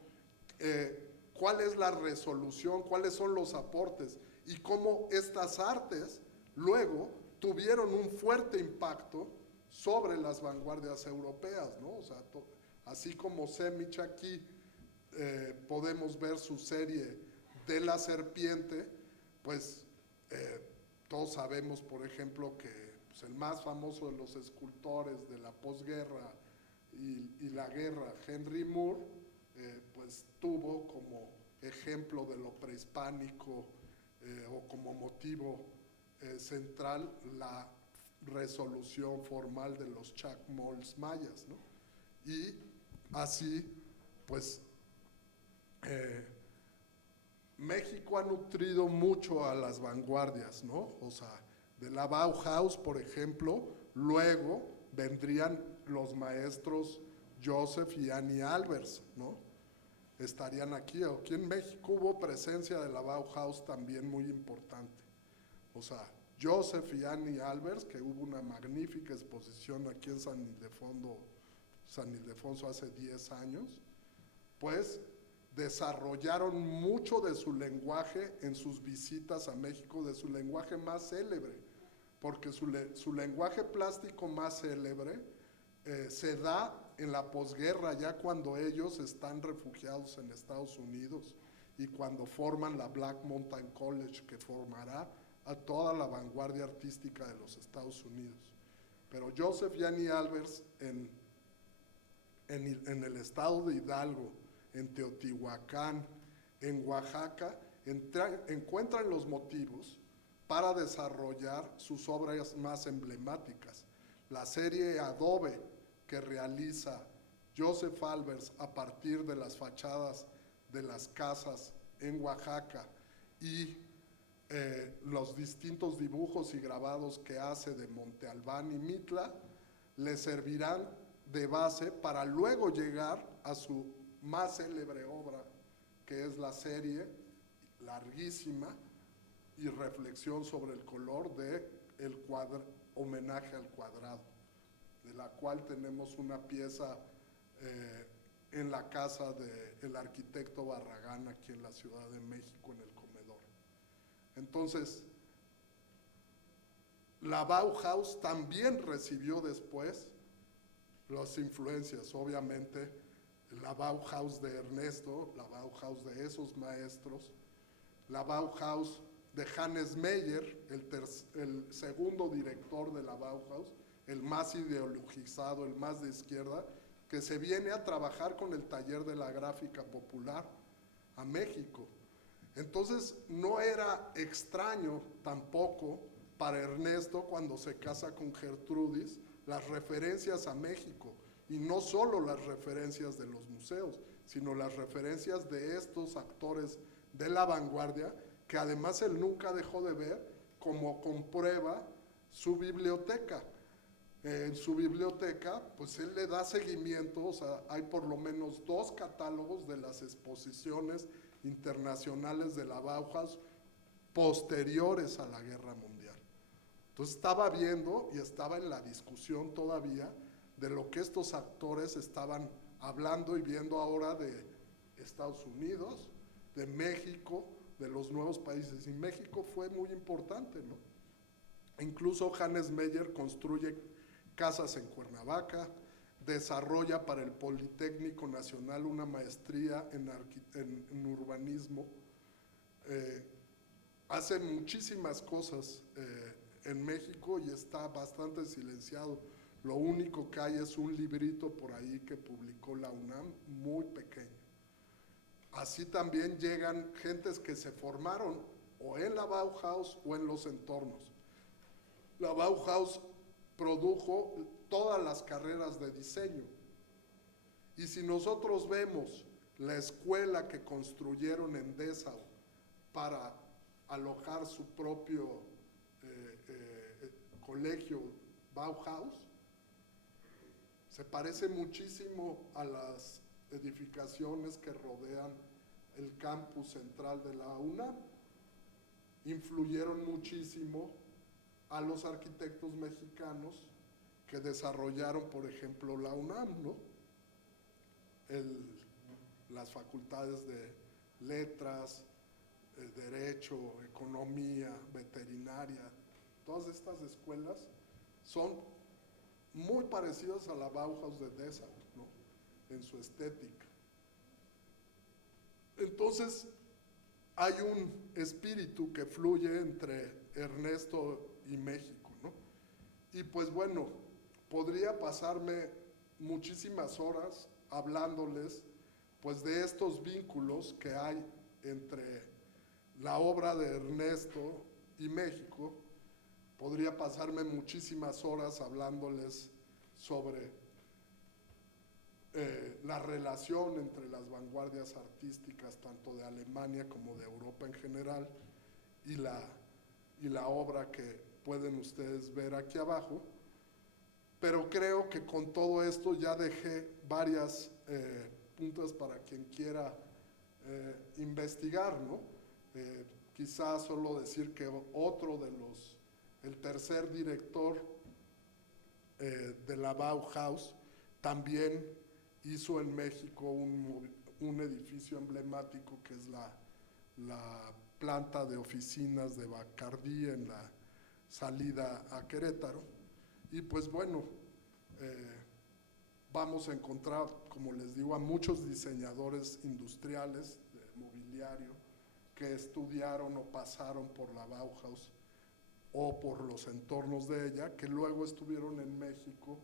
cuál es la resolución, cuáles son los aportes, y cómo estas artes luego tuvieron un fuerte impacto sobre las vanguardias europeas, ¿no? O sea, así como Semic aquí podemos ver su serie de la serpiente, pues todos sabemos, por ejemplo, que pues, el más famoso de los escultores de la posguerra y la guerra, Henry Moore, pues tuvo como ejemplo de lo prehispánico o como motivo central la resolución formal de los chacmols mayas, ¿no? Y así, pues, México ha nutrido mucho a las vanguardias, ¿no? O sea, de la Bauhaus, por ejemplo, luego vendrían los maestros Joseph y Annie Albers, ¿no? Estarían aquí. Aquí en México hubo presencia de la Bauhaus también muy importante. O sea, Joseph y Annie Albers, que hubo una magnífica exposición aquí en San Ildefonso hace 10 años, pues desarrollaron mucho de su lenguaje en sus visitas a México, de su lenguaje más célebre, porque su lenguaje plástico más célebre se da en la posguerra, ya cuando ellos están refugiados en Estados Unidos y cuando forman la Black Mountain College, que formará a toda la vanguardia artística de los Estados Unidos. Pero Joseph y Annie Albers en el estado de Hidalgo, en Teotihuacán, en Oaxaca, encuentran los motivos para desarrollar sus obras más emblemáticas. La serie Adobe que realiza Joseph Albers a partir de las fachadas de las casas en Oaxaca y los distintos dibujos y grabados que hace de Monte Albán y Mitla, le servirán de base para luego llegar a su más célebre obra, que es la serie larguísima y reflexión sobre el color de Homenaje al Cuadrado, de la cual tenemos una pieza en la casa del arquitecto Barragán aquí en la Ciudad de México, en el comedor. Entonces, la Bauhaus también recibió después las influencias, obviamente, la Bauhaus de Ernesto, la Bauhaus de esos maestros, la Bauhaus de Hannes Meyer, el segundo director de la Bauhaus, el más ideologizado, el más de izquierda, que se viene a trabajar con el taller de la gráfica popular a México. Entonces no era extraño tampoco para Ernesto, cuando se casa con Gertrudis, las referencias a México, y no solo las referencias de los museos, sino las referencias de estos actores de la vanguardia, que además él nunca dejó de ver, como comprueba su biblioteca. En su biblioteca, pues él le da seguimiento, o sea, hay por lo menos 2 catálogos de las exposiciones internacionales de la Bauhaus posteriores a la Guerra Mundial. Entonces estaba viendo y estaba en la discusión todavía de lo que estos actores estaban hablando y viendo ahora de Estados Unidos, de México, de los nuevos países. Y México fue muy importante, ¿no? Incluso Hannes Meyer construye casas en Cuernavaca, desarrolla para el Politécnico Nacional una maestría en urbanismo, hace muchísimas cosas en México y está bastante silenciado. Lo único que hay es un librito por ahí que publicó la UNAM, muy pequeño. Así también llegan gentes que se formaron o en la Bauhaus o en los entornos. La Bauhaus produjo todas las carreras de diseño. Y si nosotros vemos la escuela que construyeron en Dessau para alojar su propio colegio Bauhaus, se parece muchísimo a las edificaciones que rodean el campus central de la UNAM. Influyeron muchísimo a los arquitectos mexicanos que desarrollaron, por ejemplo, la UNAM, ¿no? Las facultades de letras, derecho, economía, veterinaria, todas estas escuelas son muy parecidas a la Bauhaus de Dessau, ¿no? En su estética. Entonces, hay un espíritu que fluye entre Ernesto y México, ¿no? Y pues bueno, podría pasarme muchísimas horas hablándoles pues de estos vínculos que hay entre la obra de Ernesto y México. Podría pasarme muchísimas horas hablándoles sobre la relación entre las vanguardias artísticas tanto de Alemania como de Europa en general y la obra que pueden ustedes ver aquí abajo, pero creo que con todo esto ya dejé varias puntos para quien quiera investigar, ¿no? Quizás solo decir que el tercer director de la Bauhaus también hizo en México un edificio emblemático que es la planta de oficinas de Bacardí en la salida a Querétaro. Y pues bueno, vamos a encontrar, como les digo, a muchos diseñadores industriales de mobiliario que estudiaron o pasaron por la Bauhaus o por los entornos de ella, que luego estuvieron en México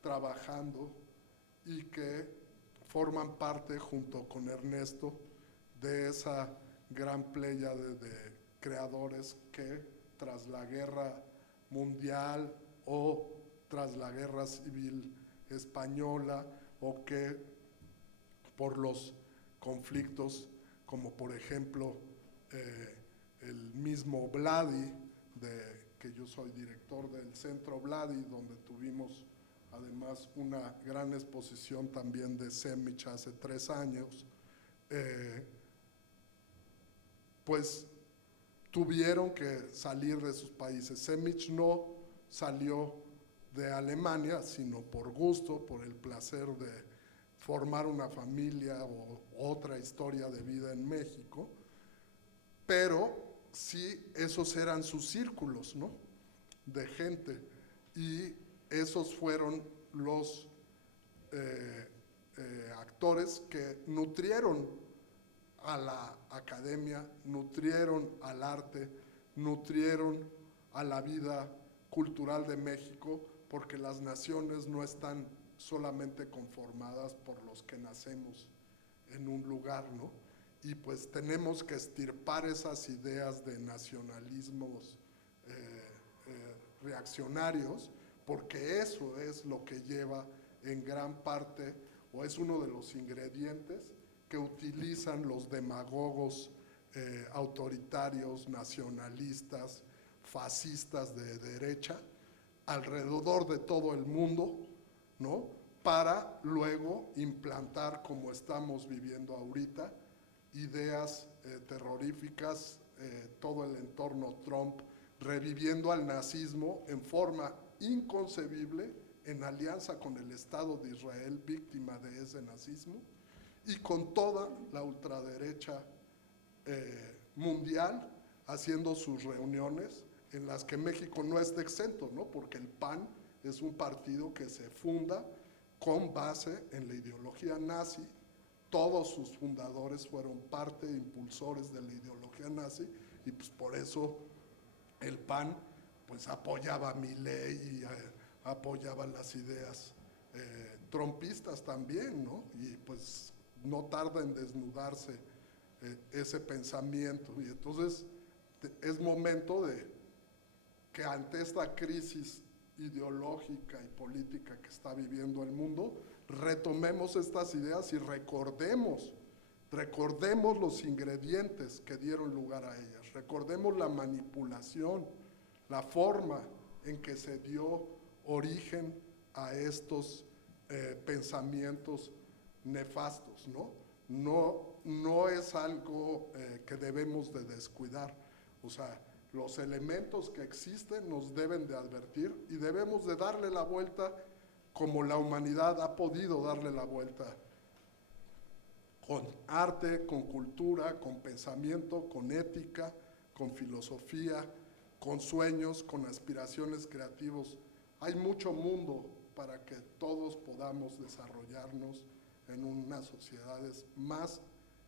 trabajando y que forman parte, junto con Ernesto, de esa gran pléyade de creadores que tras la guerra mundial o tras la guerra civil española o que por los conflictos, como por ejemplo el mismo Vladi, que yo soy director del Centro Vladi, donde tuvimos además una gran exposición también de Semich hace 3 años, pues tuvieron que salir de sus países. Semich no salió de Alemania, sino por gusto, por el placer de formar una familia o otra historia de vida en México, pero sí esos eran sus círculos, ¿no?, de gente, y esos fueron los actores que nutrieron a la academia, nutrieron al arte, nutrieron a la vida cultural de México, porque las naciones no están solamente conformadas por los que nacemos en un lugar, ¿no? Y pues tenemos que extirpar esas ideas de nacionalismos reaccionarios, porque eso es lo que lleva en gran parte, o es uno de los ingredientes que utilizan los demagogos autoritarios, nacionalistas, fascistas de derecha, alrededor de todo el mundo, ¿no?, para luego implantar, como estamos viviendo ahorita, ideas terroríficas, todo el entorno Trump, reviviendo al nazismo en forma inconcebible, en alianza con el Estado de Israel, víctima de ese nazismo, y con toda la ultraderecha mundial haciendo sus reuniones, en las que México no está exento, ¿no?, porque el PAN es un partido que se funda con base en la ideología nazi. Todos sus fundadores fueron parte, impulsores de la ideología nazi, y pues por eso el PAN pues apoyaba a Milei y apoyaba las ideas trumpistas también, ¿no? Y pues no tarda en desnudarse ese pensamiento. Y entonces es momento de que ante esta crisis ideológica y política que está viviendo el mundo, retomemos estas ideas y recordemos los ingredientes que dieron lugar a ellas, recordemos la manipulación, la forma en que se dio origen a estos pensamientos nefastos, ¿no? No es algo que debemos de descuidar. O sea, los elementos que existen nos deben de advertir y debemos de darle la vuelta como la humanidad ha podido darle la vuelta, con arte, con cultura, con pensamiento, con ética, con filosofía, con sueños, con aspiraciones creativos. Hay mucho mundo para que todos podamos desarrollarnos en unas sociedades más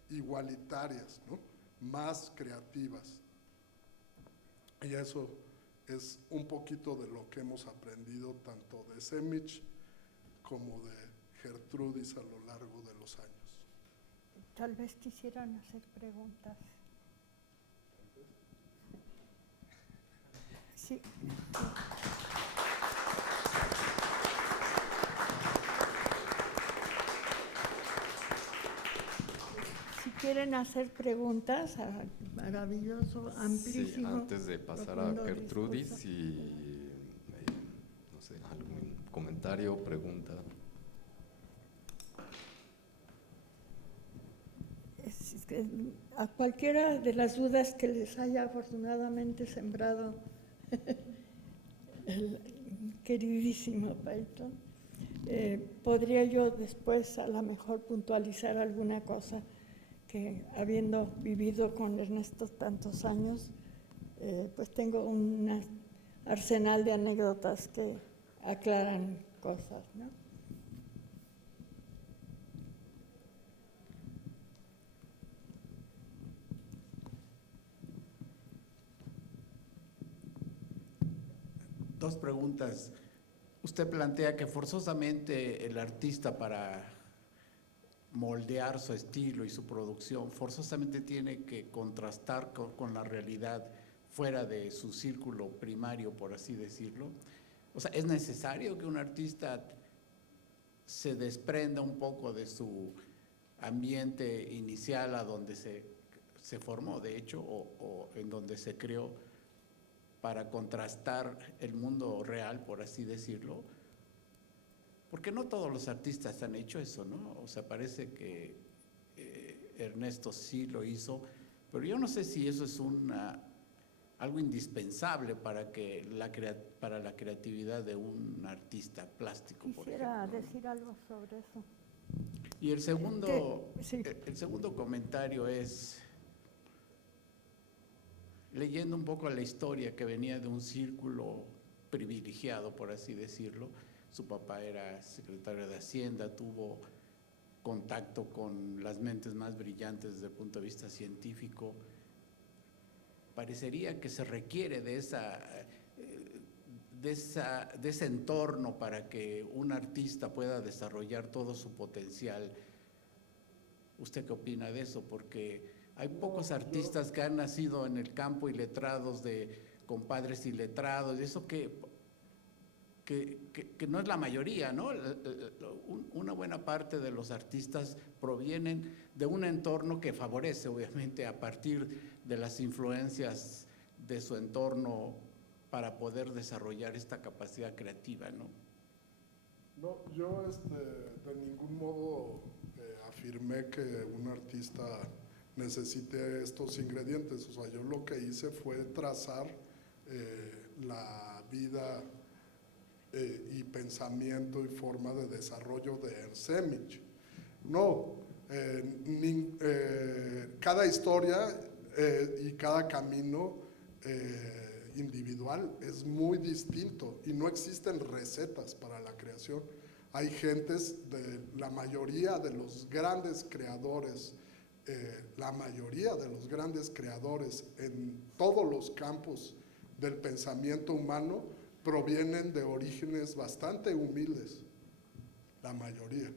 igualitarias, ¿no?, más creativas. Y eso es un poquito de lo que hemos aprendido tanto de Semich como de Gertrudis a lo largo de los años. Tal vez quisieran hacer preguntas. Sí. Si quieren hacer preguntas, maravilloso, amplísimo. Sí, antes de pasar a profundo Gertrudis, discurso. y no sé, algún comentario, pregunta. A cualquiera de las dudas que les haya afortunadamente sembrado el queridísimo Peyton, podría yo después a lo mejor puntualizar alguna cosa que, habiendo vivido con Ernesto tantos años, pues tengo un arsenal de anécdotas que aclaran cosas, ¿no? Dos preguntas. Usted plantea que forzosamente el artista, para moldear su estilo y su producción, forzosamente tiene que contrastar con la realidad fuera de su círculo primario, por así decirlo. O sea, ¿es necesario que un artista se desprenda un poco de su ambiente inicial a donde se formó, de hecho, o en donde se creó, para contrastar el mundo real, por así decirlo? Porque no todos los artistas han hecho eso, ¿no? O sea, parece que Ernesto sí lo hizo, pero yo no sé si eso es algo indispensable para la creatividad de un artista plástico, por Quisiera ejemplo, ¿no? decir algo sobre eso. Y el segundo, Sí. el segundo comentario es, leyendo un poco la historia, que venía de un círculo privilegiado, por así decirlo. Su papá era secretario de Hacienda, tuvo contacto con las mentes más brillantes desde el punto de vista científico. Parecería que se requiere de ese entorno para que un artista pueda desarrollar todo su potencial. ¿Usted qué opina de eso? Porque hay pocos artistas que han nacido en el campo iletrados de compadres iletrados, eso que no es la mayoría, ¿no? Una buena parte de los artistas provienen de un entorno que favorece, obviamente, a partir de las influencias de su entorno para poder desarrollar esta capacidad creativa, ¿no? No, yo de ningún modo afirmé que un artista necesite estos ingredientes. O sea, yo lo que hice fue trazar la vida y pensamiento y forma de desarrollo de Ernst Semich. No, cada historia y cada camino individual es muy distinto y no existen recetas para la creación. Hay gentes, la mayoría de los grandes creadores, en todos los campos del pensamiento humano provienen de orígenes bastante humildes, la mayoría.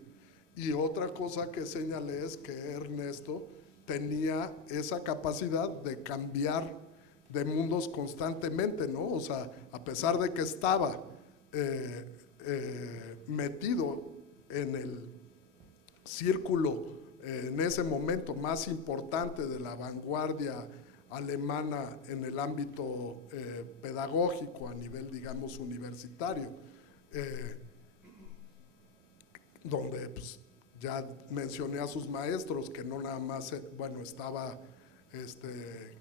Y otra cosa que señalé es que Ernesto tenía esa capacidad de cambiar de mundos constantemente, ¿no? O sea, a pesar de que estaba metido en el círculo en ese momento más importante de la vanguardia alemana en el ámbito pedagógico a nivel, digamos, universitario, donde pues, ya mencioné a sus maestros, que no nada más, bueno, estaba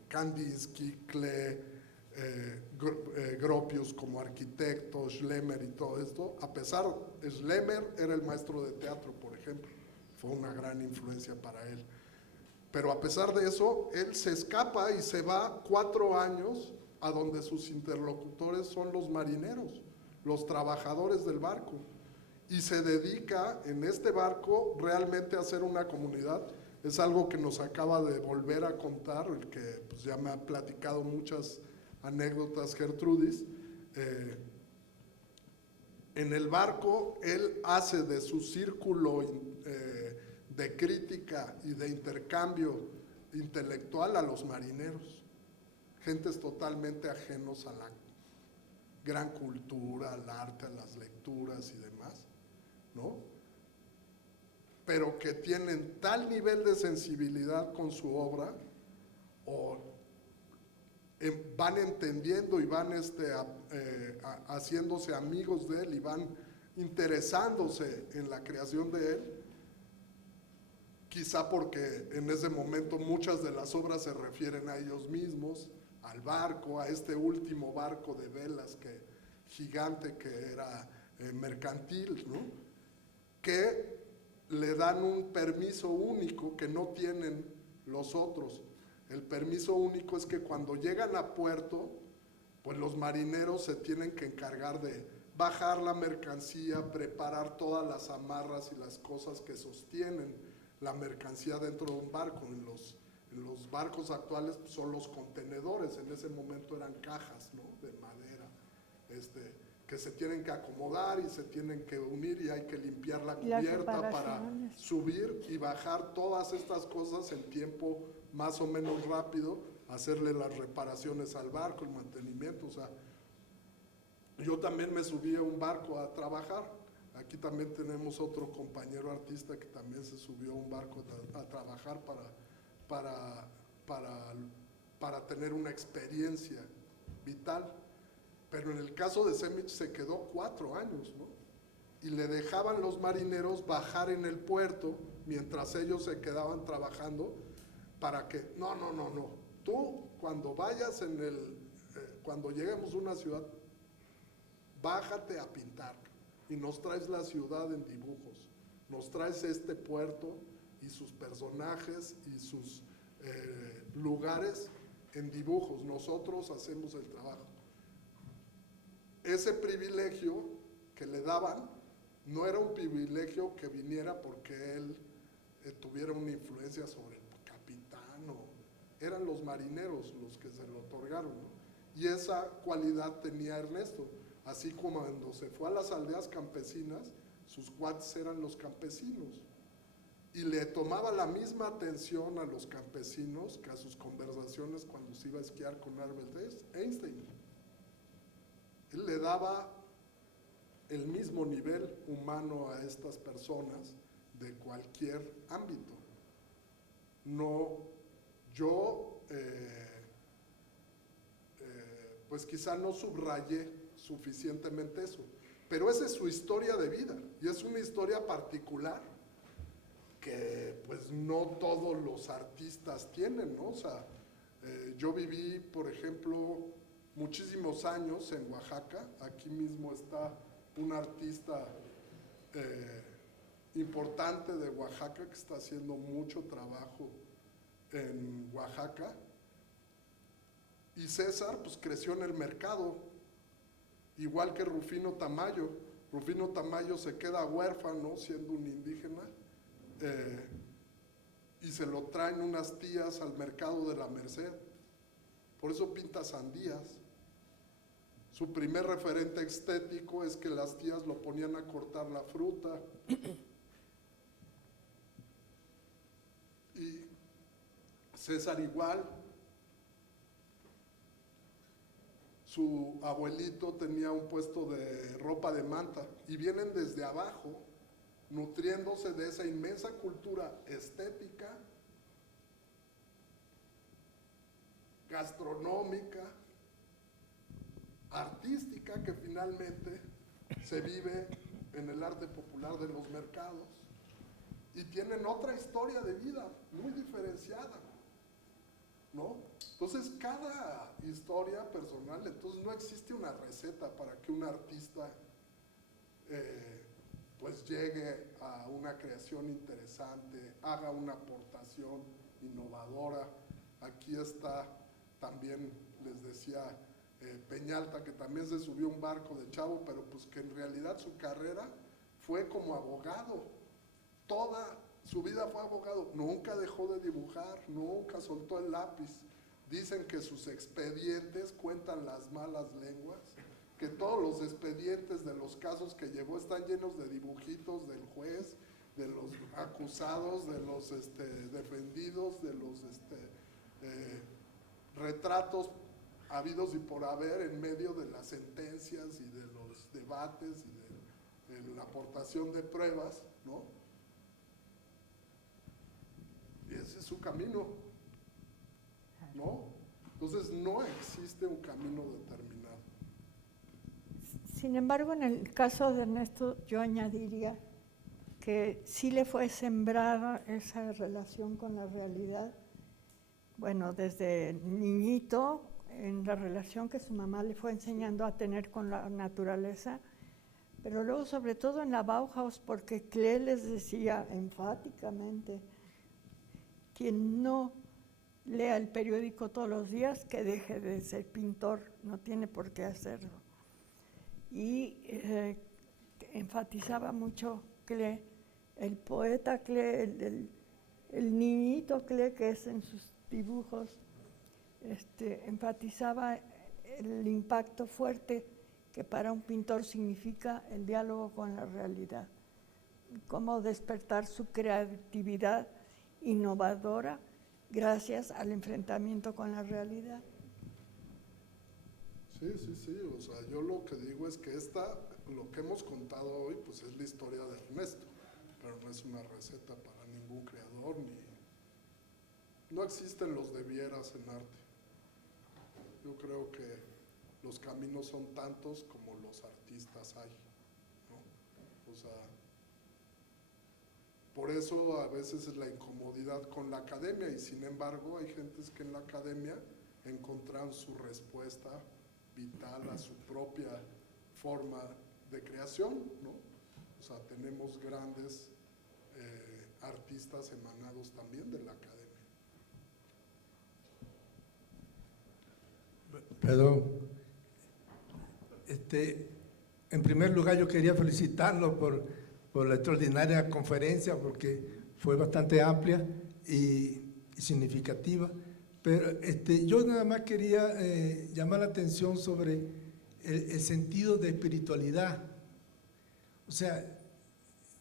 Kandinsky, Klee, Gropius como arquitecto, Schlemmer y todo esto. A pesar, Schlemmer era el maestro de teatro, por ejemplo, fue una gran influencia para él. Pero a pesar de eso, él se escapa y se va 4 años a donde sus interlocutores son los marineros, los trabajadores del barco, y se dedica en este barco realmente a hacer una comunidad. Es algo que nos acaba de volver a contar, el que pues, ya me ha platicado muchas anécdotas, Gertrudis. En el barco, él hace de su círculo de crítica y de intercambio intelectual a los marineros, gentes totalmente ajenos a la gran cultura, al arte, a las lecturas y demás, ¿no? Pero que tienen tal nivel de sensibilidad con su obra, o van entendiendo y van haciéndose amigos de él y van interesándose en la creación de él, quizá porque en ese momento muchas de las obras se refieren a ellos mismos, al barco, a este último barco de velas gigante que era mercantil, ¿no? Que le dan un permiso único que no tienen los otros. El permiso único es que cuando llegan a puerto, pues los marineros se tienen que encargar de bajar la mercancía, preparar todas las amarras y las cosas que sostienen la mercancía dentro de un barco. En los barcos actuales pues, son los contenedores, en ese momento eran cajas, ¿no?, de madera, que se tienen que acomodar y se tienen que unir y hay que limpiar la cubierta para subir y bajar todas estas cosas en tiempo más o menos rápido, hacerle las reparaciones al barco, el mantenimiento. O sea, yo también me subí a un barco a trabajar. Aquí también tenemos otro compañero artista que también se subió a un barco a trabajar para tener una experiencia vital. Pero en el caso de Semic se quedó 4 años, ¿no? Y le dejaban los marineros bajar en el puerto mientras ellos se quedaban trabajando para que, no, tú cuando vayas cuando lleguemos a una ciudad, bájate a pintar y nos traes la ciudad en dibujos, nos traes este puerto y sus personajes y sus lugares en dibujos, nosotros hacemos el trabajo. Ese privilegio que le daban no era un privilegio que viniera porque él tuviera una influencia sobre el capitán, eran los marineros los que se lo otorgaron, ¿no? Y esa cualidad tenía Ernesto, así como cuando se fue a las aldeas campesinas, sus cuates eran los campesinos, y le tomaba la misma atención a los campesinos que a sus conversaciones cuando se iba a esquiar con Albert Einstein. Él le daba el mismo nivel humano a estas personas de cualquier ámbito. Yo pues quizá no subrayé suficientemente eso, pero esa es su historia de vida y es una historia particular que pues no todos los artistas tienen, ¿no? O sea, yo viví, por ejemplo, muchísimos años en Oaxaca. Aquí mismo está un artista importante de Oaxaca que está haciendo mucho trabajo en Oaxaca. Y César pues creció en el mercado, igual que Rufino Tamayo. Rufino Tamayo se queda huérfano siendo un indígena y se lo traen unas tías al mercado de la Merced. Por eso pinta sandías. Su primer referente estético es que las tías lo ponían a cortar la fruta. Y César igual. Su abuelito tenía un puesto de ropa de manta y vienen desde abajo nutriéndose de esa inmensa cultura estética, gastronómica, artística, que finalmente se vive en el arte popular de los mercados y tienen otra historia de vida muy diferenciada, ¿no? Entonces cada historia personal, entonces no existe una receta para que un artista pues llegue a una creación interesante, haga una aportación innovadora. Aquí está también, les decía, Peñalta, que también se subió a un barco de chavo, pero pues que en realidad su carrera fue como abogado, toda su vida fue abogado, nunca dejó de dibujar, nunca soltó el lápiz, Dicen que sus expedientes cuentan las malas lenguas, que todos los expedientes de los casos que llevó están llenos de dibujitos del juez, de los acusados, de los defendidos, de los retratos habidos y por haber en medio de las sentencias y de los debates y de la aportación de pruebas, ¿no? Y ese es su camino, ¿no? Entonces no existe un camino determinado. Sin embargo, en el caso de Ernesto, yo añadiría que sí le fue sembrada esa relación con la realidad, bueno, desde niñito, en la relación que su mamá le fue enseñando a tener con la naturaleza, pero luego sobre todo en la Bauhaus, porque Klee les decía enfáticamente, quien no lea el periódico todos los días, que deje de ser pintor, no tiene por qué hacerlo. Y enfatizaba mucho Klee, el poeta Klee, el niñito Klee que es en sus dibujos, enfatizaba el impacto fuerte que para un pintor significa el diálogo con la realidad, cómo despertar su creatividad innovadora gracias al enfrentamiento con la realidad. Sí, o sea, yo lo que digo es que lo que hemos contado hoy, pues es la historia de Ernesto, pero no es una receta para ningún creador, no existen los debieras en arte. Yo creo que los caminos son tantos como los artistas hay, ¿no? O sea, por eso a veces es la incomodidad con la academia, y sin embargo hay gentes que en la academia encontraron su respuesta vital a su propia forma de creación, ¿no? O sea, tenemos grandes artistas emanados también de la academia. Perdón. En primer lugar, yo quería felicitarlo por la extraordinaria conferencia, porque fue bastante amplia y significativa. Pero yo nada más quería llamar la atención sobre el sentido de espiritualidad. O sea,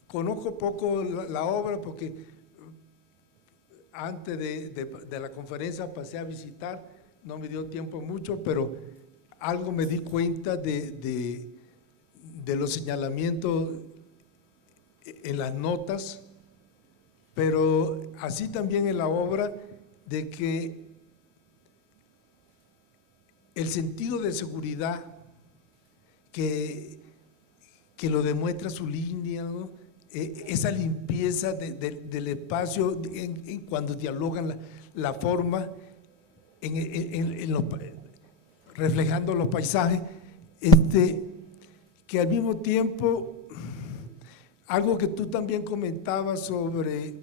conozco poco la obra porque antes de la conferencia pasé a visitar, no me dio tiempo mucho, pero algo me di cuenta de los señalamientos en las notas, pero así también en la obra, de que el sentido de seguridad que lo demuestra su línea, ¿no? Esa limpieza del espacio cuando dialogan la forma, reflejando los paisajes, que al mismo tiempo, algo que tú también comentabas sobre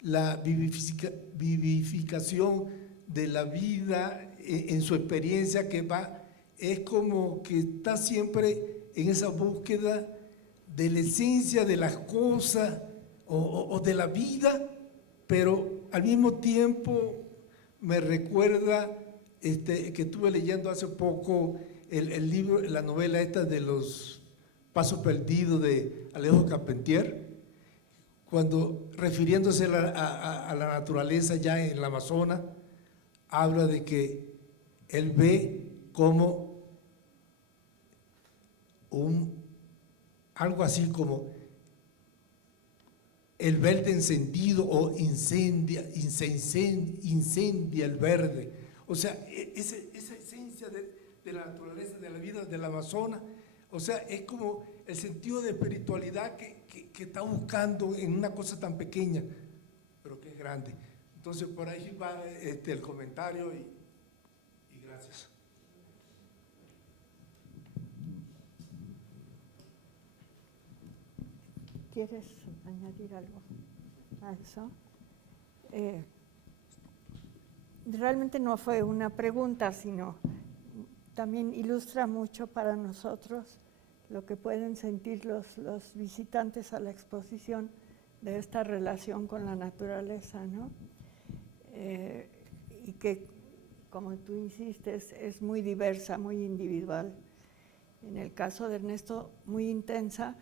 la vivificación de la vida en su experiencia, que es como que está siempre en esa búsqueda de la esencia de las cosas o de la vida, pero al mismo tiempo me recuerda que estuve leyendo hace poco el libro, la novela esta de los Pasos Perdidos de Alejo Carpentier, cuando refiriéndose a la naturaleza ya en el Amazonas, habla de que él ve como algo así como el verde encendido o incendia el verde. O sea, esa esencia de la naturaleza, de la vida del Amazonas, o sea, es como el sentido de espiritualidad que está buscando en una cosa tan pequeña, pero que es grande. Entonces, por ahí va el comentario y gracias. ¿Quieres añadir algo a eso? Realmente no fue una pregunta, sino también ilustra mucho para nosotros lo que pueden sentir los visitantes a la exposición de esta relación con la naturaleza, ¿no? Y que como tú insistes, es muy diversa, muy individual. En el caso de Ernesto, muy intensa.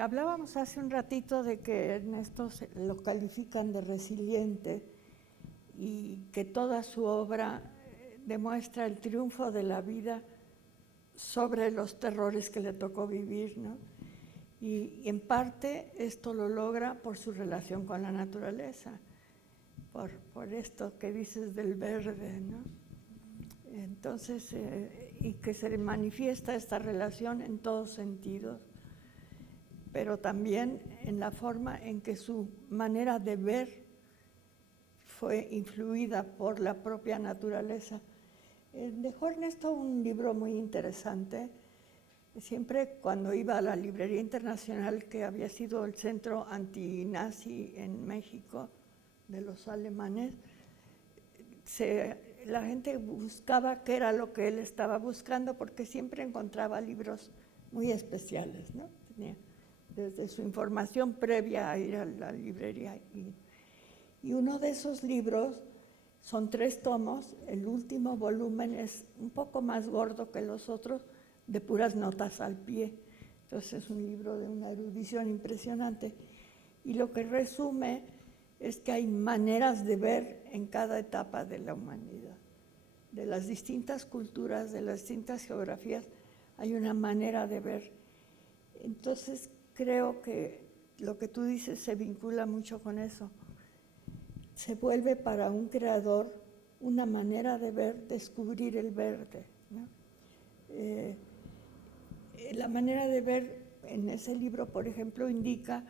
Hablábamos hace un ratito de que Ernesto lo califican de resiliente y que toda su obra demuestra el triunfo de la vida sobre los terrores que le tocó vivir, ¿no? Y en parte esto lo logra por su relación con la naturaleza, por esto que dices del verde, ¿no? Entonces, y que se manifiesta esta relación en todos sentidos, pero también en la forma en que su manera de ver fue influida por la propia naturaleza. Dejó Ernesto un libro muy interesante. Siempre cuando iba a la Librería Internacional, que había sido el centro antinazi en México de los alemanes, la gente buscaba qué era lo que él estaba buscando, porque siempre encontraba libros muy especiales, ¿no? Tenía desde su información previa a ir a la librería. Y uno de esos libros son 3 tomos, el último volumen es un poco más gordo que los otros, de puras notas al pie. Entonces es un libro de una erudición impresionante. Y lo que resume es que hay maneras de ver en cada etapa de la humanidad. De las distintas culturas, de las distintas geografías, hay una manera de ver. Entonces creo que lo que tú dices se vincula mucho con eso. Se vuelve para un creador una manera de ver, descubrir el verde, ¿no? La manera de ver en ese libro, por ejemplo, indica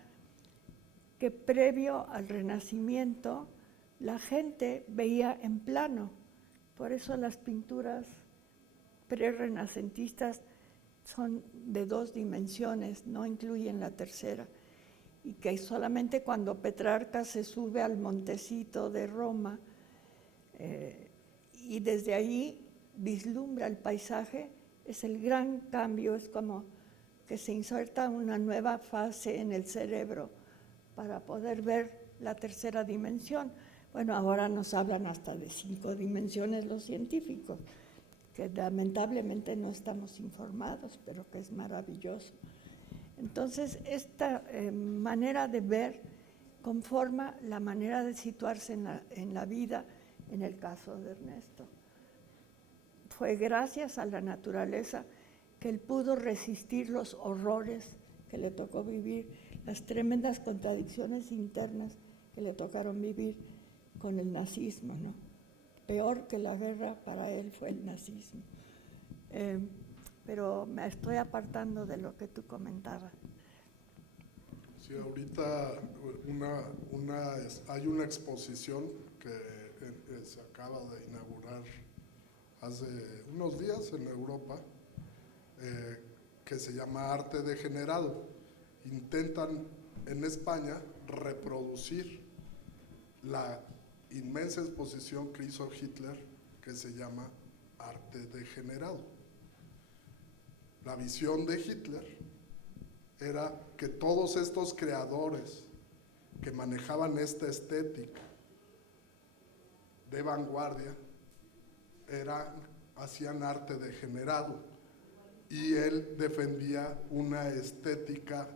que previo al Renacimiento la gente veía en plano. Por eso las pinturas prerrenacentistas son de 2 dimensiones, no incluyen la tercera. Y que solamente cuando Petrarca se sube al montecito de Roma y desde ahí vislumbra el paisaje, es el gran cambio, es como que se inserta una nueva fase en el cerebro para poder ver la tercera dimensión. Bueno, ahora nos hablan hasta de 5 dimensiones los científicos, que lamentablemente no estamos informados, pero que es maravilloso. Entonces, esta manera de ver conforma la manera de situarse en la vida, en el caso de Ernesto. Fue gracias a la naturaleza que él pudo resistir los horrores que le tocó vivir, las tremendas contradicciones internas que le tocaron vivir con el nazismo, ¿no? Peor que la guerra para él fue el nazismo. Pero me estoy apartando de lo que tú comentabas. Sí, ahorita hay una exposición que se acaba de inaugurar hace unos días en Europa, que se llama Arte Degenerado. Intentan en España reproducir la inmensa exposición que hizo Hitler, que se llama Arte Degenerado. La visión de Hitler era que todos estos creadores que manejaban esta estética de vanguardia hacían arte degenerado, y él defendía una estética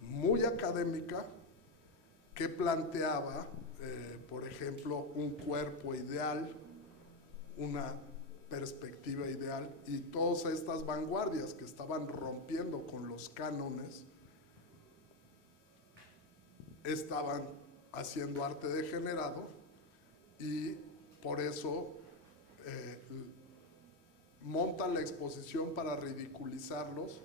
muy académica que planteaba, por ejemplo, un cuerpo ideal, una perspectiva ideal, y todas estas vanguardias que estaban rompiendo con los cánones estaban haciendo arte degenerado, y por eso monta la exposición para ridiculizarlos,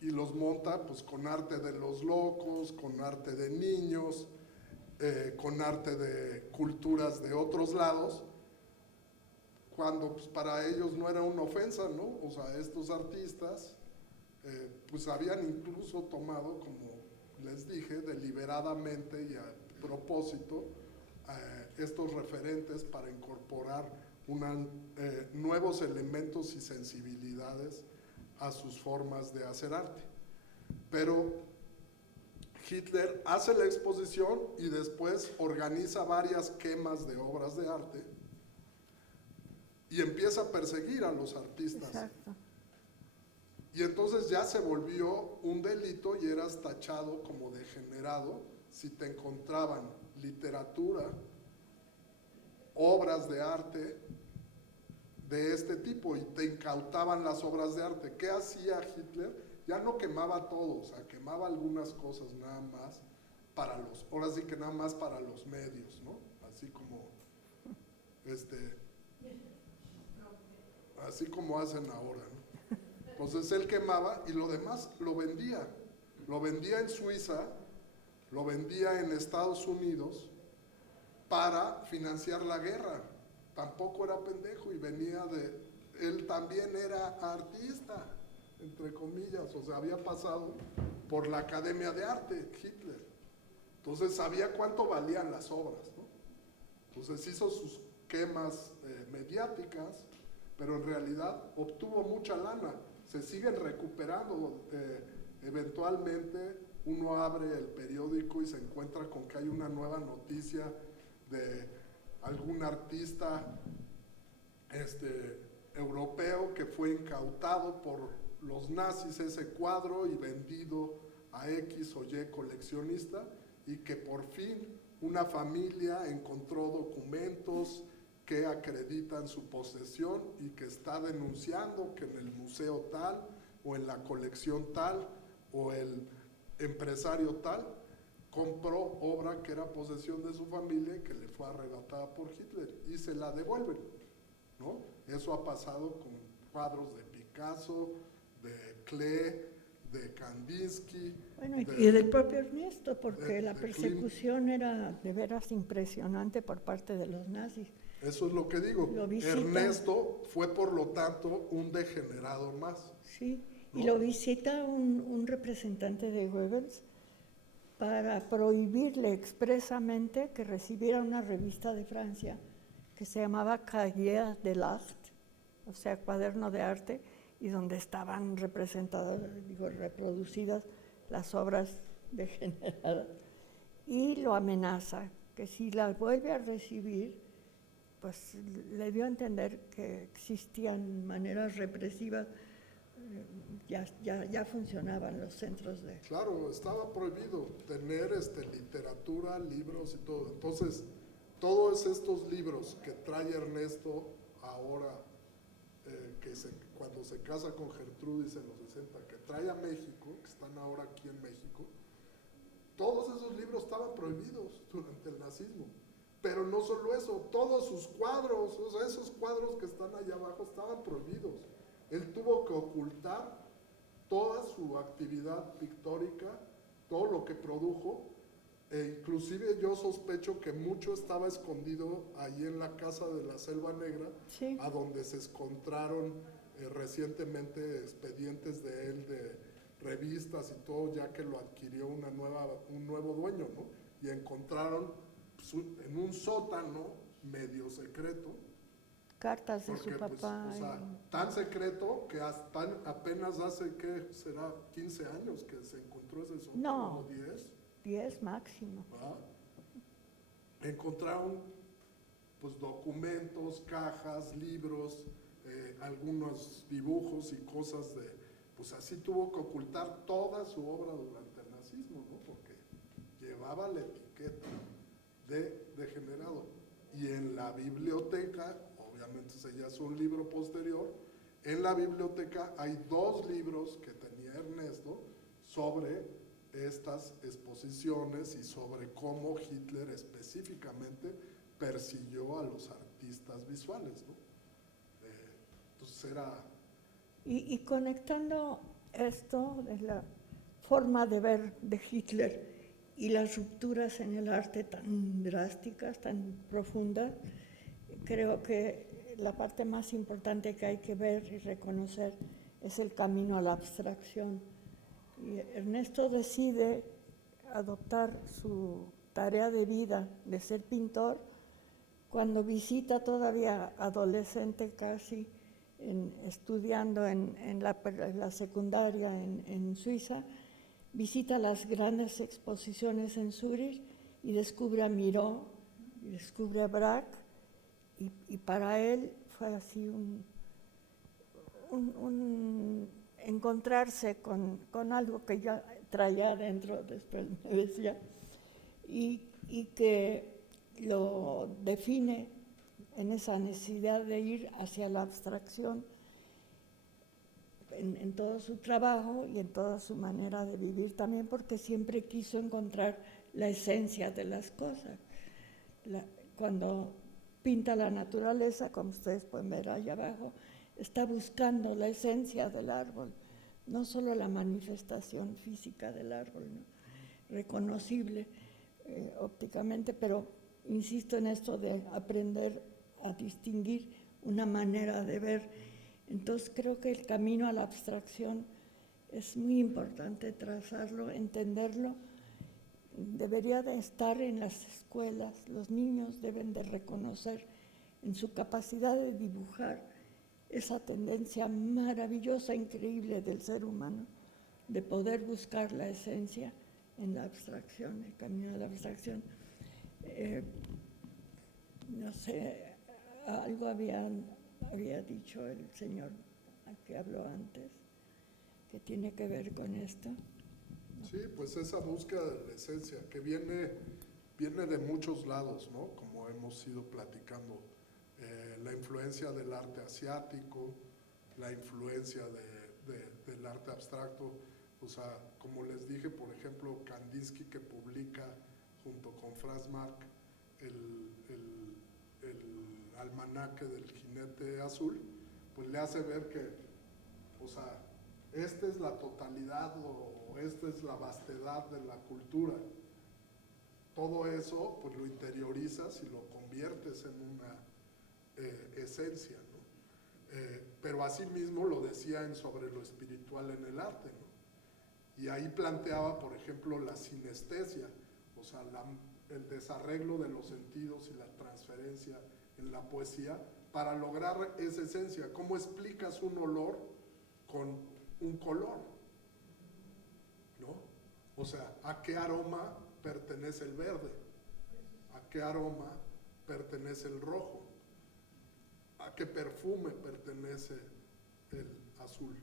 y los monta pues con arte de los locos, con arte de niños, con arte de culturas de otros lados, cuando pues para ellos no era una ofensa, ¿no? O sea, estos artistas pues habían incluso tomado, como les dije, deliberadamente y a propósito, estos referentes para incorporar nuevos elementos y sensibilidades a sus formas de hacer arte. Pero Hitler hace la exposición y después organiza varias quemas de obras de arte y empieza a perseguir a los artistas. Exacto. Y entonces ya se volvió un delito y eras tachado como degenerado si te encontraban literatura, obras de arte de este tipo y te incautaban las obras de arte. ¿Qué hacía Hitler? Ya no quemaba todo, o sea, quemaba algunas cosas nada más para los, ahora sí que nada más para los medios, ¿no? Así como, así como hacen ahora, ¿no? Entonces él quemaba y lo demás lo vendía en Suiza, lo vendía en Estados Unidos para financiar la guerra. Tampoco era pendejo y venía de, él también era artista, entre comillas, o sea, había pasado por la Academia de Arte, Hitler. Entonces sabía cuánto valían las obras, ¿no? Entonces hizo sus quemas mediáticas, pero en realidad obtuvo mucha lana. Se siguen recuperando. Eventualmente uno abre el periódico y se encuentra con que hay una nueva noticia de algún artista europeo que fue incautado por los nazis ese cuadro y vendido a X o Y coleccionista, y que por fin una familia encontró documentos que acreditan su posesión y que está denunciando que en el museo tal o en la colección tal o el empresario tal compró obra que era posesión de su familia y que le fue arrebatada por Hitler y se la devuelven, ¿no? Eso ha pasado con cuadros de Picasso, de Klee, de Kandinsky. Bueno, y del propio Ernesto, porque la persecución era de veras impresionante por parte de los nazis. Eso es lo que digo. Ernesto fue, por lo tanto, un degenerado más. Sí, ¿no? Y lo visita un representante de Goebbels para prohibirle expresamente que recibiera una revista de Francia que se llamaba Cahiers de l'Art, o sea, cuaderno de arte, y donde estaban reproducidas las obras degeneradas. Y lo amenaza, que si la vuelve a recibir, pues le dio a entender que existían maneras represivas, ya funcionaban los centros de... Claro, estaba prohibido tener literatura, libros y todo. Entonces, todos estos libros que trae Ernesto ahora, cuando se casa con Gertrudis en los 60, que trae a México, que están ahora aquí en México, todos esos libros estaban prohibidos durante el nazismo. Pero no solo eso, todos sus cuadros, o sea, esos cuadros que están allá abajo estaban prohibidos. Él tuvo que ocultar toda su actividad pictórica, todo lo que produjo, e inclusive yo sospecho que mucho estaba escondido ahí en la casa de la Selva Negra, Sí. a donde se encontraron recientemente expedientes de él, de revistas y todo, ya que lo adquirió un nuevo dueño, ¿no? Y encontraron en un sótano medio secreto, Cartas de porque, su papá. pues, o sea, tan secreto que apenas hace, ¿qué será? 15 años que se encontró ese sótano, No. ¿o 10? 10 máximo. ¿Ah? Encontraron pues documentos, cajas, libros, algunos dibujos y cosas de, pues así tuvo que ocultar toda su obra durante el nazismo, ¿no? Porque llevaba la etiqueta de degenerado. Y en la biblioteca, obviamente ese ya es un libro posterior, en la biblioteca hay 2 libros que tenía Ernesto sobre estas exposiciones y sobre cómo Hitler específicamente persiguió a los artistas visuales, ¿no? Entonces era... Y conectando esto de la forma de ver de Hitler y las rupturas en el arte tan drásticas, tan profundas, creo que la parte más importante que hay que ver y reconocer es el camino a la abstracción. Y Ernesto decide adoptar su tarea de vida de ser pintor cuando visita todavía adolescente casi, estudiando en la secundaria en Suiza, visita las grandes exposiciones en Zúrich y descubre a Miró, y descubre a Braque, y para él fue así un encontrarse con algo que ya traía adentro, después me decía, y que lo define en esa necesidad de ir hacia la abstracción en todo su trabajo y en toda su manera de vivir también, porque siempre quiso encontrar la esencia de las cosas. Cuando pinta la naturaleza, como ustedes pueden ver allá abajo, está buscando la esencia del árbol, no solo la manifestación física del árbol, ¿no? Reconocible ópticamente, pero insisto en esto de aprender a distinguir una manera de ver. Entonces creo que el camino a la abstracción es muy importante trazarlo, entenderlo. Debería de estar en las escuelas, los niños deben de reconocer en su capacidad de dibujar esa tendencia maravillosa, increíble del ser humano, de poder buscar la esencia en la abstracción, el camino de la abstracción. No sé, algo había dicho el señor que habló antes, que tiene que ver con esto. Sí, pues esa búsqueda de la esencia que viene de muchos lados, ¿no? Como hemos ido platicando, la influencia del arte asiático, la influencia del arte abstracto, o sea, como les dije, por ejemplo, Kandinsky, que publica junto con Franz Marc el almanaque del jinete azul, pues le hace ver que, o sea, esta es la totalidad o esta es la vastedad de la cultura. Todo eso, pues lo interiorizas y lo conviertes en una esencia, ¿no? Pero asimismo lo decía en Sobre lo espiritual en el arte, ¿no? Y ahí planteaba, por ejemplo, la sinestesia, o sea, el desarreglo de los sentidos y la transferencia en la poesía para lograr esa esencia. ¿Cómo explicas un olor con un color? ¿No? O sea, ¿a qué aroma pertenece el verde? ¿A qué aroma pertenece el rojo? ¿A qué perfume pertenece el azul?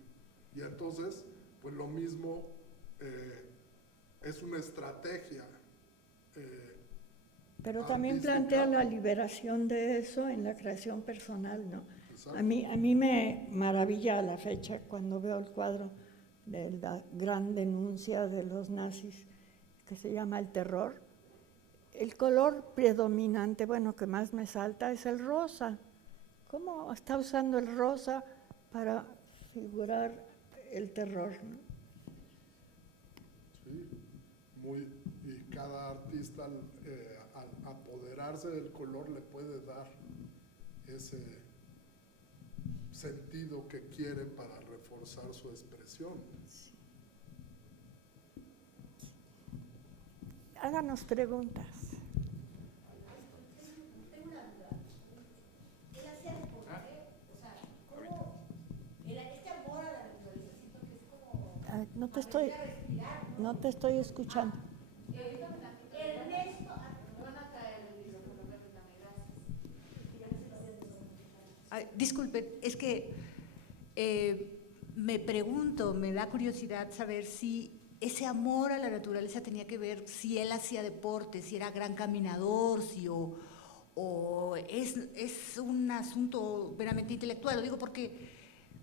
Y entonces, pues lo mismo es una estrategia. Pero también plantea la liberación de eso en la creación personal, ¿no? A mí me maravilla a la fecha cuando veo el cuadro de la gran denuncia de los nazis, que se llama El Terror. El color predominante, bueno, que más me salta es el rosa. ¿Cómo está usando el rosa para figurar el terror, ¿no? Sí, y cada artista al apoderarse del color le puede dar ese sentido que quiere para reforzar su expresión. Sí. Háganos preguntas. Tengo una duda. ¿Él hacía deporte? O sea, ¿cómo? Este amor a la naturaleza, siento que es como… No te estoy escuchando. Ernesto, me van a traer el micrófono, gracias. Disculpen, es que me pregunto, me da curiosidad saber si ese amor a la naturaleza tenía que ver, si él hacía deporte, si era gran caminador, o es un asunto meramente intelectual. Lo digo porque,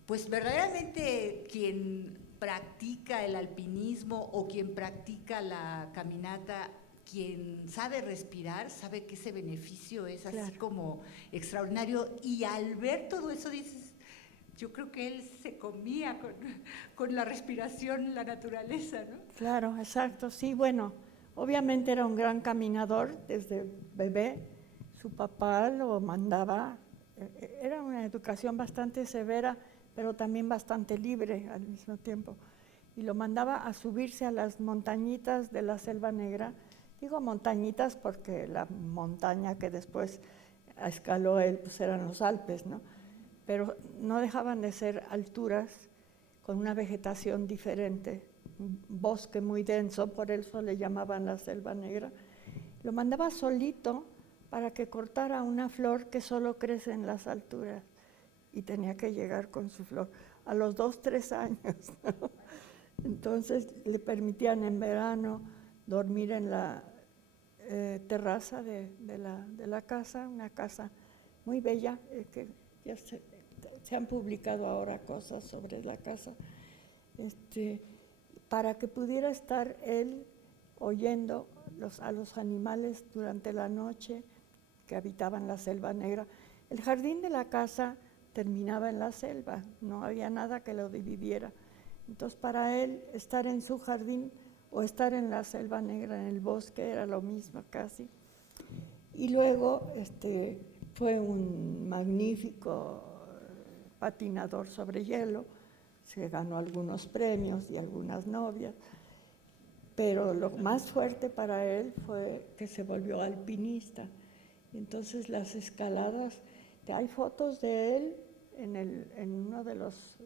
pues verdaderamente quien practica el alpinismo o quien practica la caminata, quien sabe respirar, sabe que ese beneficio es así como extraordinario. Y al ver todo eso dices, yo creo que él se comía con la respiración, la naturaleza, ¿no? Claro, exacto, sí, bueno, obviamente era un gran caminador desde bebé, su papá lo mandaba, era una educación bastante severa, pero también bastante libre al mismo tiempo, y lo mandaba a subirse a las montañitas de la Selva Negra. Digo montañitas porque la montaña que después escaló él pues eran los Alpes, ¿no? Pero no dejaban de ser alturas con una vegetación diferente, un bosque muy denso, por eso le llamaban la Selva Negra. Lo mandaba solito para que cortara una flor que solo crece en las alturas. y tenía que llegar con su flor a los 2, 3 años, ¿no? Entonces le permitían en verano dormir en la terraza de la casa, una casa muy bella, que ya se han publicado ahora cosas sobre la casa, para que pudiera estar él oyendo a los animales durante la noche que habitaban la selva negra. El jardín de la casa terminaba en la selva, no había nada que lo dividiera. Entonces para él estar en su jardín o estar en la selva negra, en el bosque, era lo mismo casi. Y luego fue un magnífico patinador sobre hielo, se ganó algunos premios y algunas novias, pero lo más fuerte para él fue que se volvió alpinista. Entonces las escaladas, hay fotos de él en una de las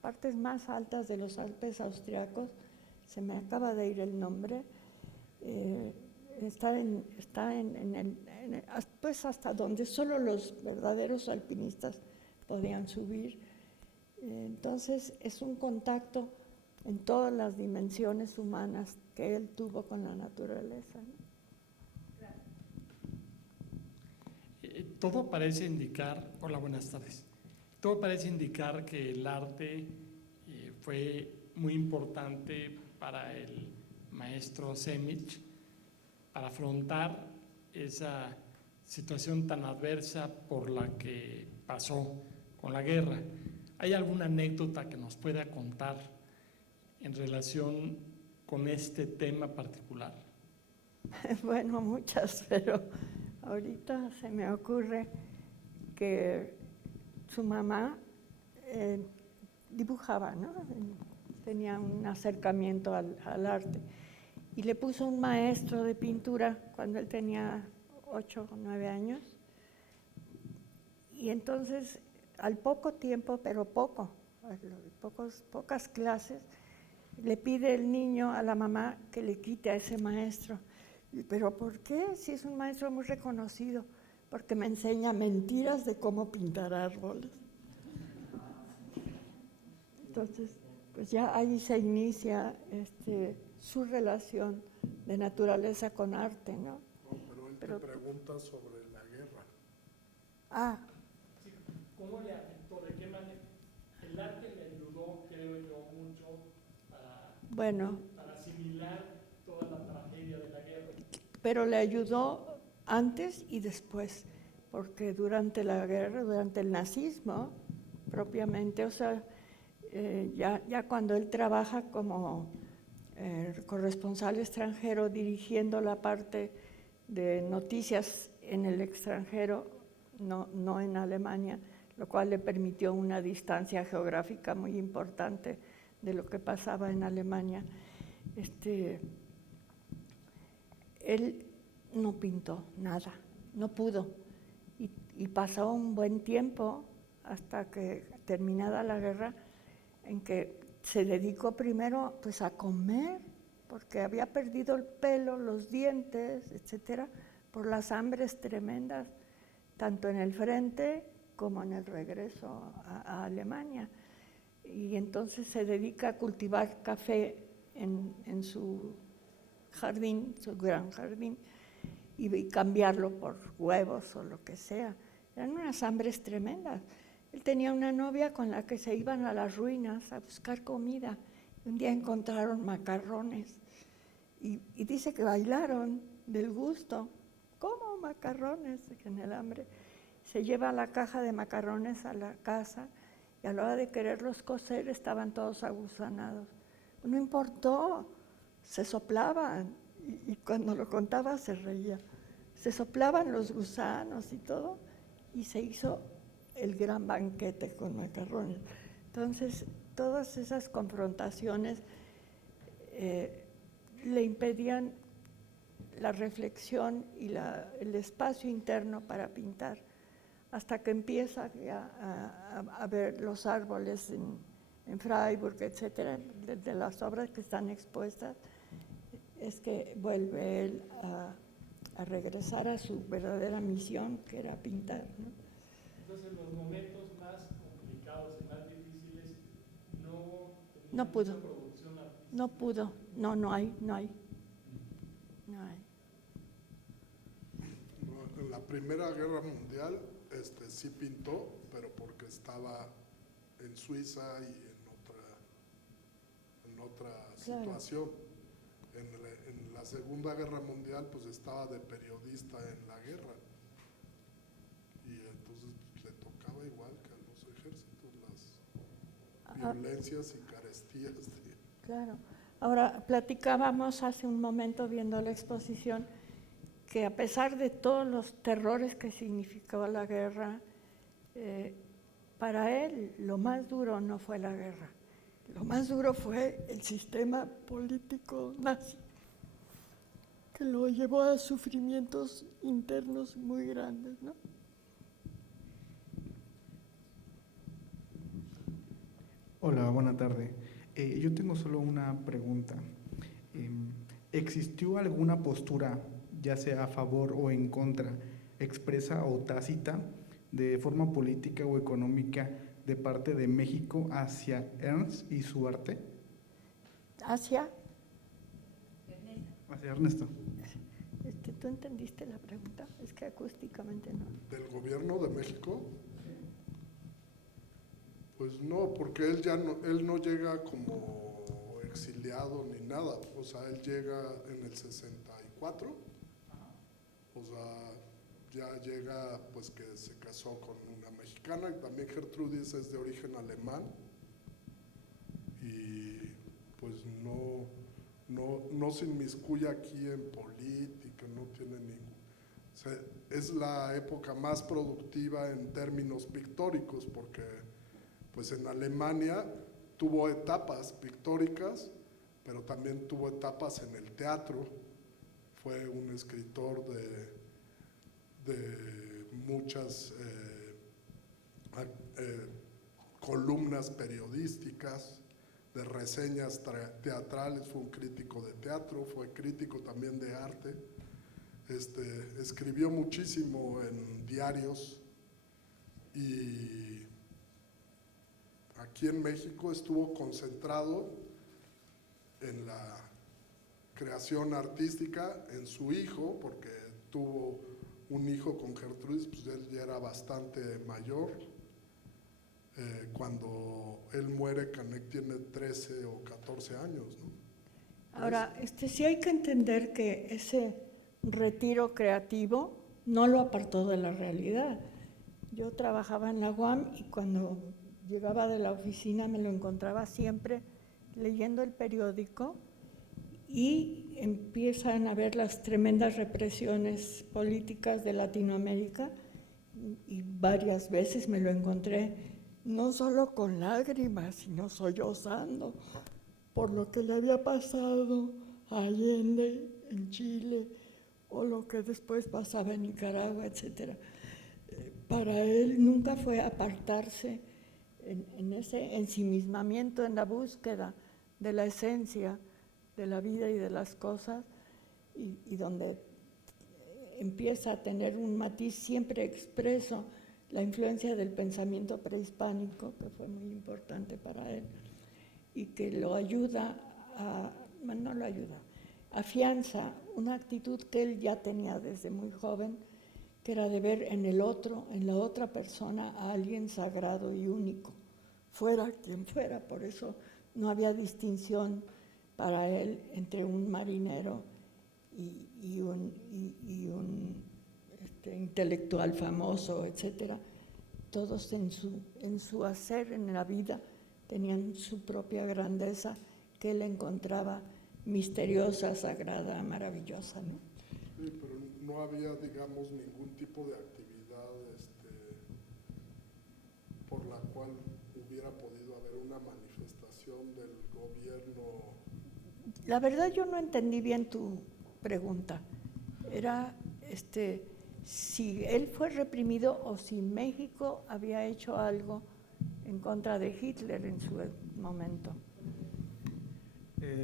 partes más altas de los Alpes austriacos, se me acaba de ir el nombre, pues hasta donde solo los verdaderos alpinistas podían subir. Entonces es un contacto en todas las dimensiones humanas que él tuvo con la naturaleza, ¿no? Todo parece indicar, hola, buenas tardes, todo parece indicar que el arte fue muy importante para el maestro Semic para afrontar esa situación tan adversa por la que pasó con la guerra. ¿Hay alguna anécdota que nos pueda contar en relación con este tema particular? Bueno, muchas, pero ahorita se me ocurre que su mamá dibujaba, ¿no? Tenía un acercamiento al arte y le puso un maestro de pintura cuando él tenía 8 o 9 años, y entonces al poco tiempo, pero pocas clases, le pide el niño a la mamá que le quite a ese maestro. ¿Pero por qué? Si es un maestro muy reconocido. Porque me enseña mentiras de cómo pintar árboles. Entonces, pues ya ahí se inicia su relación de naturaleza con arte, ¿no? No, pero él te pregunta sobre la guerra. Ah. Sí, ¿cómo le afectó? ¿De qué manera? El arte le ayudó, creo yo, mucho para asimilar toda la tragedia de la guerra. Pero le ayudó antes y después, porque durante la guerra, durante el nazismo propiamente, o sea, ya cuando él trabaja como corresponsal extranjero dirigiendo la parte de noticias en el extranjero, no en Alemania, lo cual le permitió una distancia geográfica muy importante de lo que pasaba en Alemania. Él no pintó nada, no pudo, y pasó un buen tiempo hasta que terminada la guerra, en que se dedicó primero pues a comer, porque había perdido el pelo, los dientes, etcétera, por las hambres tremendas, tanto en el frente como en el regreso a Alemania. Y entonces se dedica a cultivar café en su jardín, su gran jardín, y cambiarlo por huevos o lo que sea. Eran unas hambres tremendas. Él tenía una novia con la que se iban a las ruinas a buscar comida. Un día encontraron macarrones y dice que bailaron del gusto. ¿Cómo macarrones? En el hambre. Se lleva la caja de macarrones a la casa y a la hora de quererlos cocer estaban todos agusanados. No importó, se soplaban, y cuando lo contaba se reía. Se soplaban los gusanos y todo, y se hizo el gran banquete con macarrones. Entonces, todas esas confrontaciones le impedían la reflexión y el espacio interno para pintar, hasta que empieza a ver los árboles en Freiburg, etcétera, de las obras que están expuestas, es que vuelve él a regresar a su verdadera misión, que era pintar, ¿no? Entonces los momentos complicados y más difíciles, no tenía No pudo. mucha producción artística. No pudo, no hay. En la Primera Guerra Mundial sí pintó, pero porque estaba en Suiza y en otra Claro. situación. En la Segunda Guerra Mundial pues estaba de periodista en la guerra y entonces le tocaba igual que a los ejércitos las violencias y carestías Claro. Ahora, platicábamos hace un momento viendo la exposición que a pesar de todos los terrores que significó la guerra, para él lo más duro no fue la guerra, lo más duro fue el sistema político nazi, que lo llevó a sufrimientos internos muy grandes, ¿no? Hola, buena tarde. Yo tengo solo una pregunta. ¿Existió alguna postura, ya sea a favor o en contra, expresa o tácita, de forma política o económica de parte de México hacia Ernst y su arte? ¿Hacia? Hacia Ernesto. ¿Tú entendiste la pregunta? Es que acústicamente no. del gobierno de México. Pues no, porque él no llega como exiliado ni nada, o sea, él llega en el 64, o sea, ya llega pues que se casó con una mexicana y también Gertrudis es de origen alemán y pues no se inmiscuye aquí en política, no tiene ningún, o sea, es la época más productiva en términos pictóricos porque pues en Alemania tuvo etapas pictóricas, pero también tuvo etapas en el teatro, fue un escritor de muchas columnas periodísticas, de reseñas teatrales, fue un crítico de teatro, fue crítico también de arte, escribió muchísimo en diarios y aquí en México estuvo concentrado en la creación artística, en su hijo, porque tuvo un hijo con Gertrudis, pues él ya era bastante mayor. Cuando él muere, Canek tiene 13 o 14 años, ¿no? Ahora, sí hay que entender que ese retiro creativo no lo apartó de la realidad. Yo trabajaba en la UAM y cuando llegaba de la oficina me lo encontraba siempre leyendo el periódico y empiezan a ver las tremendas represiones políticas de Latinoamérica y varias veces me lo encontré no solo con lágrimas, sino sollozando por lo que le había pasado a Allende en Chile o lo que después pasaba en Nicaragua, etc. Para él nunca fue apartarse en ese ensimismamiento, en la búsqueda de la esencia de la vida y de las cosas, y donde empieza a tener un matiz siempre expreso, la influencia del pensamiento prehispánico, que fue muy importante para él, y que lo ayuda afianza una actitud que él ya tenía desde muy joven, que era de ver en el otro, en la otra persona, a alguien sagrado y único, fuera quien fuera. Por eso no había distinción para él entre un marinero y un intelectual famoso, etcétera. Todos en su hacer en la vida tenían su propia grandeza que él encontraba misteriosa, sagrada, maravillosa, ¿no? Sí, pero no había, digamos, ningún tipo de actividad por la cual hubiera podido haber una manifestación del gobierno. La verdad yo no entendí bien tu pregunta. Era si él fue reprimido o si México había hecho algo en contra de Hitler en su momento.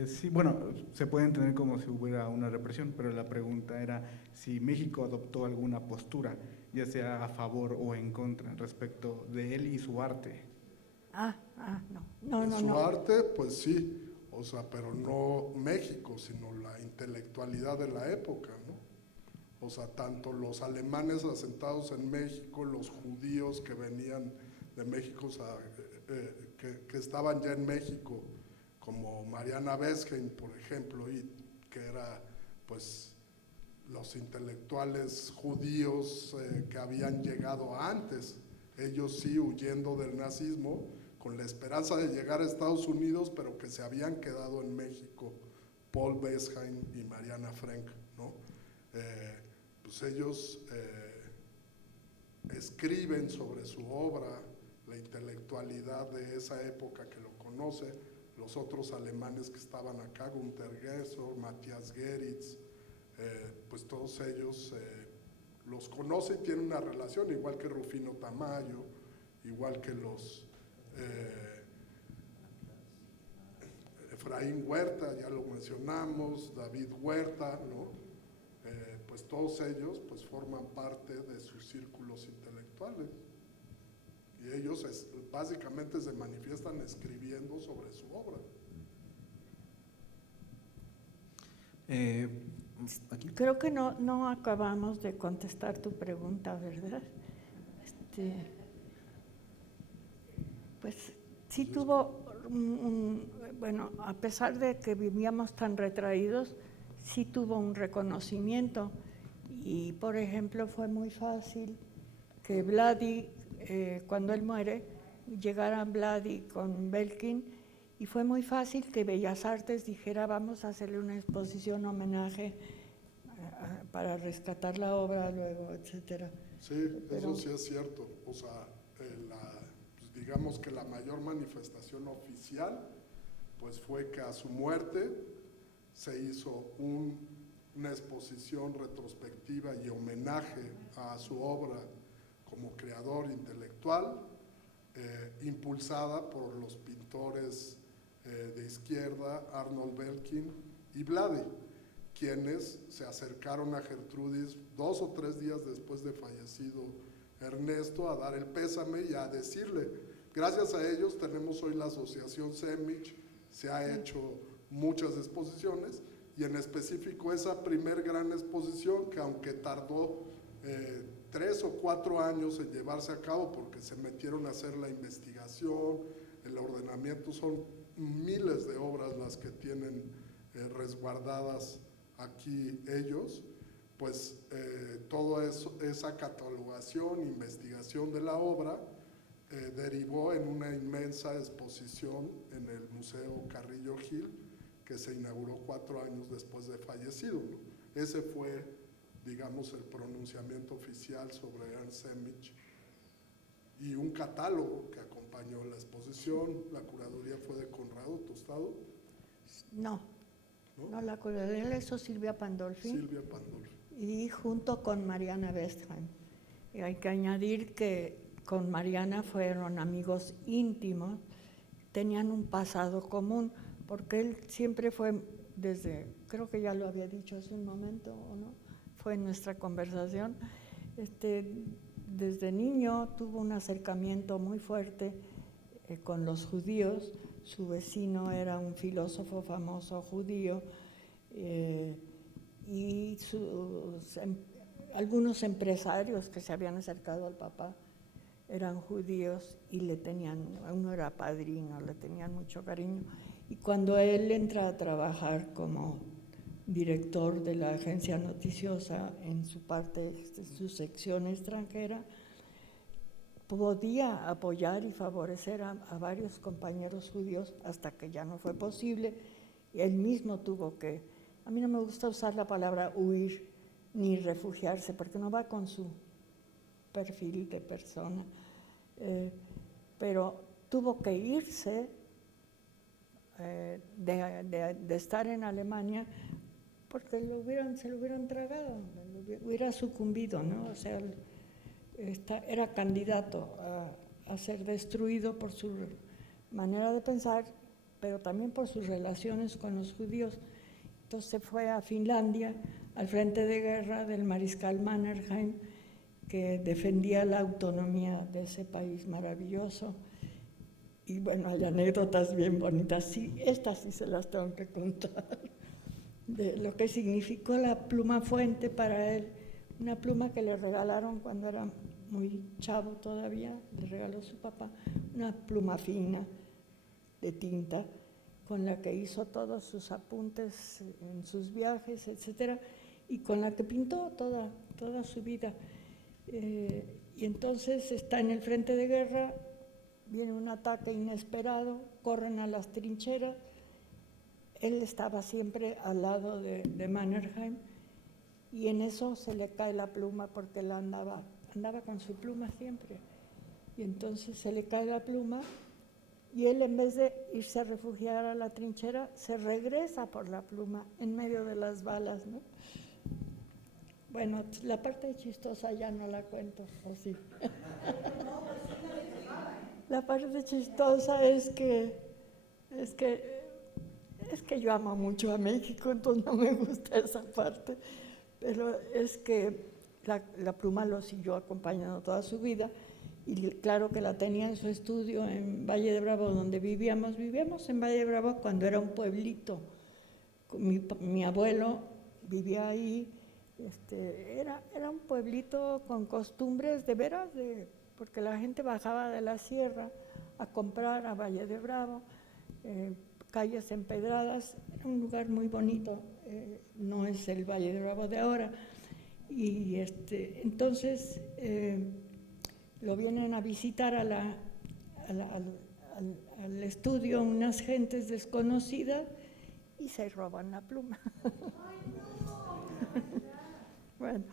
Sí, bueno, se puede entender como si hubiera una represión, pero la pregunta era si México adoptó alguna postura, ya sea a favor o en contra, respecto de él y su arte. De su arte, pues sí, o sea, pero no México, sino la intelectualidad de la época, ¿no? O sea, tanto los alemanes asentados en México, los judíos que venían de México, o sea, que estaban ya en México, como Mariana Westheim, por ejemplo, y que era, pues, los intelectuales judíos que habían llegado antes, ellos sí huyendo del nazismo, con la esperanza de llegar a Estados Unidos, pero que se habían quedado en México, Paul Westheim y Mariana Frank, ¿no? Pues ellos escriben sobre su obra, la intelectualidad de esa época que lo conoce, los otros alemanes que estaban acá, Günter Gesser, Matthias Geritz, pues todos ellos los conoce y tienen una relación, igual que Rufino Tamayo, igual que los Efraín Huerta, ya lo mencionamos, David Huerta, ¿no? Pues todos ellos pues forman parte de sus círculos intelectuales y ellos básicamente se manifiestan escribiendo sobre su obra. Aquí. Creo que no acabamos de contestar tu pregunta, ¿verdad? Pues sí tuvo bueno, a pesar de que vivíamos tan retraídos, sí tuvo un reconocimiento y, por ejemplo, fue muy fácil que Vladi, cuando él muere, llegara Vladi con Belkin y fue muy fácil que Bellas Artes dijera vamos a hacerle una exposición homenaje para rescatar la obra luego, etcétera. Sí, eso sí es cierto. O sea, pues digamos que la mayor manifestación oficial pues fue que a su muerte se hizo una exposición retrospectiva y homenaje a su obra como creador intelectual, impulsada por los pintores de izquierda Arnold Belkin y Vladi, quienes se acercaron a Gertrudis 2 o 3 días después de fallecido Ernesto a dar el pésame y a decirle, gracias a ellos tenemos hoy la asociación Semich, se ha hecho muchas exposiciones y en específico esa primer gran exposición que aunque tardó 3 o 4 años en llevarse a cabo porque se metieron a hacer la investigación, el ordenamiento, son miles de obras las que tienen resguardadas aquí ellos, pues todo eso, esa catalogación, investigación de la obra derivó en una inmensa exposición en el Museo Carrillo Gil que se inauguró 4 años después de fallecido, ¿no? Ese fue, digamos, el pronunciamiento oficial sobre Ernst Semich y un catálogo que acompañó la exposición. La curaduría fue de Conrado Tostado. No, la curaduría la hizo Silvia Pandolfi. Silvia Pandolfi. Y junto con Mariana Westheim. Y hay que añadir que con Mariana fueron amigos íntimos, tenían un pasado común, porque él siempre fue creo que ya lo había dicho hace un momento, ¿o no? Fue en nuestra conversación, desde niño tuvo un acercamiento muy fuerte con los judíos, su vecino era un filósofo famoso judío, y algunos empresarios que se habían acercado al papá eran judíos y uno era padrino, le tenían mucho cariño. Y cuando él entra a trabajar como director de la agencia noticiosa en su sección extranjera, podía apoyar y favorecer a varios compañeros judíos hasta que ya no fue posible. Él mismo tuvo que, a mí no me gusta usar la palabra huir ni refugiarse, porque no va con su perfil de persona, pero tuvo que irse de estar en Alemania porque se lo hubieran tragado, hubiera sucumbido, ¿no? O sea, era candidato a ser destruido por su manera de pensar, pero también por sus relaciones con los judíos. Entonces se fue a Finlandia, al frente de guerra del mariscal Mannerheim, que defendía la autonomía de ese país maravilloso, Y bueno, hay anécdotas bien bonitas, sí, estas sí se las tengo que contar, de lo que significó la pluma fuente para él, una pluma que le regalaron cuando era muy chavo todavía, le regaló su papá, una pluma fina de tinta, con la que hizo todos sus apuntes en sus viajes, etcétera, y con la que pintó toda su vida. Y entonces está en el frente de guerra, viene un ataque inesperado, corren a las trincheras, él estaba siempre al lado de Mannerheim, y en eso se le cae la pluma porque él andaba con su pluma siempre, y entonces se le cae la pluma, y él, en vez de irse a refugiar a la trinchera, se regresa por la pluma en medio de las balas, ¿no? Bueno, la parte chistosa ya no la cuento, ¿o sí? La parte chistosa es que yo amo mucho a México, entonces no me gusta esa parte, pero es que la pluma lo siguió acompañando toda su vida, y claro que la tenía en su estudio en Valle de Bravo, donde vivíamos en Valle de Bravo cuando era un pueblito. Mi abuelo vivía ahí, era un pueblito con costumbres de veras, porque la gente bajaba de la sierra a comprar a Valle de Bravo, calles empedradas, era un lugar muy bonito, no es el Valle de Bravo de ahora. Y entonces lo vienen a visitar al estudio unas gentes desconocidas y se roban la pluma. Bueno,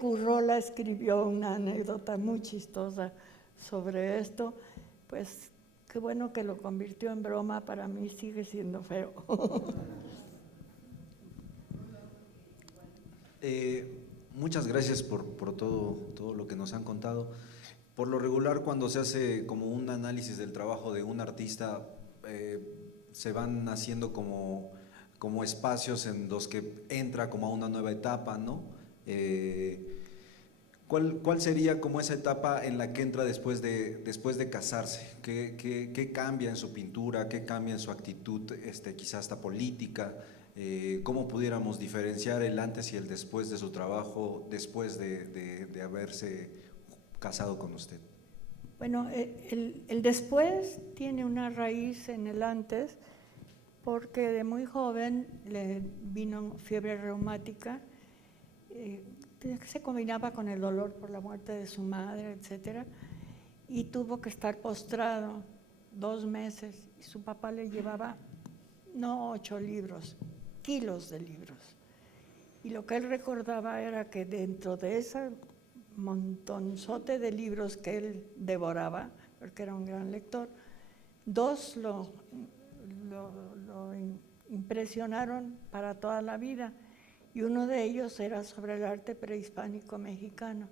Gurrola escribió una anécdota muy chistosa sobre esto, pues qué bueno que lo convirtió en broma, para mí sigue siendo feo. Muchas gracias por todo lo que nos han contado. Por lo regular, cuando se hace como un análisis del trabajo de un artista, se van haciendo como espacios en los que entra como a una nueva etapa, ¿no? ¿Cuál sería como esa etapa en la que entra después de casarse? ¿Qué cambia en su pintura? ¿Qué cambia en su actitud, quizás hasta política? ¿Cómo pudiéramos diferenciar el antes y el después de su trabajo, después de haberse casado con usted? Bueno, el después tiene una raíz en el antes, porque de muy joven le vino fiebre reumática, se combinaba con el dolor por la muerte de su madre, etcétera, y tuvo que estar postrado 2 meses, y su papá le llevaba, no 8 libros, kilos de libros. Y lo que él recordaba era que dentro de ese montonzote de libros que él devoraba, porque era un gran lector, 2 lo impresionaron para toda la vida, y uno de ellos era sobre el arte prehispánico mexicano.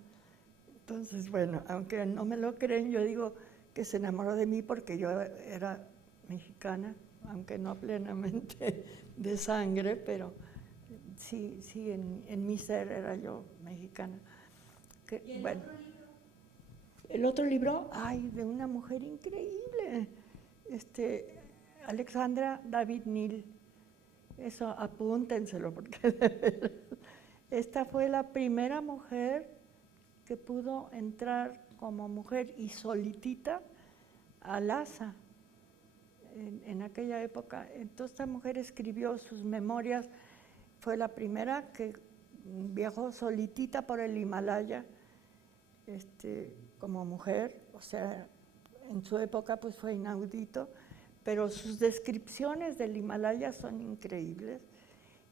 Entonces, bueno, aunque no me lo creen, yo digo que se enamoró de mí porque yo era mexicana, aunque no plenamente de sangre, pero sí, en mi ser era yo mexicana. ¿Y el bueno, otro libro? El otro libro, ay, de una mujer increíble, Alexandra David Neal. Eso apúntenselo, porque esta fue la primera mujer que pudo entrar como mujer y solitita a Lhasa en aquella época. Entonces esta mujer escribió sus memorias, fue la primera que viajó solitita por el Himalaya como mujer, o sea, en su época pues fue inaudito, pero sus descripciones del Himalaya son increíbles,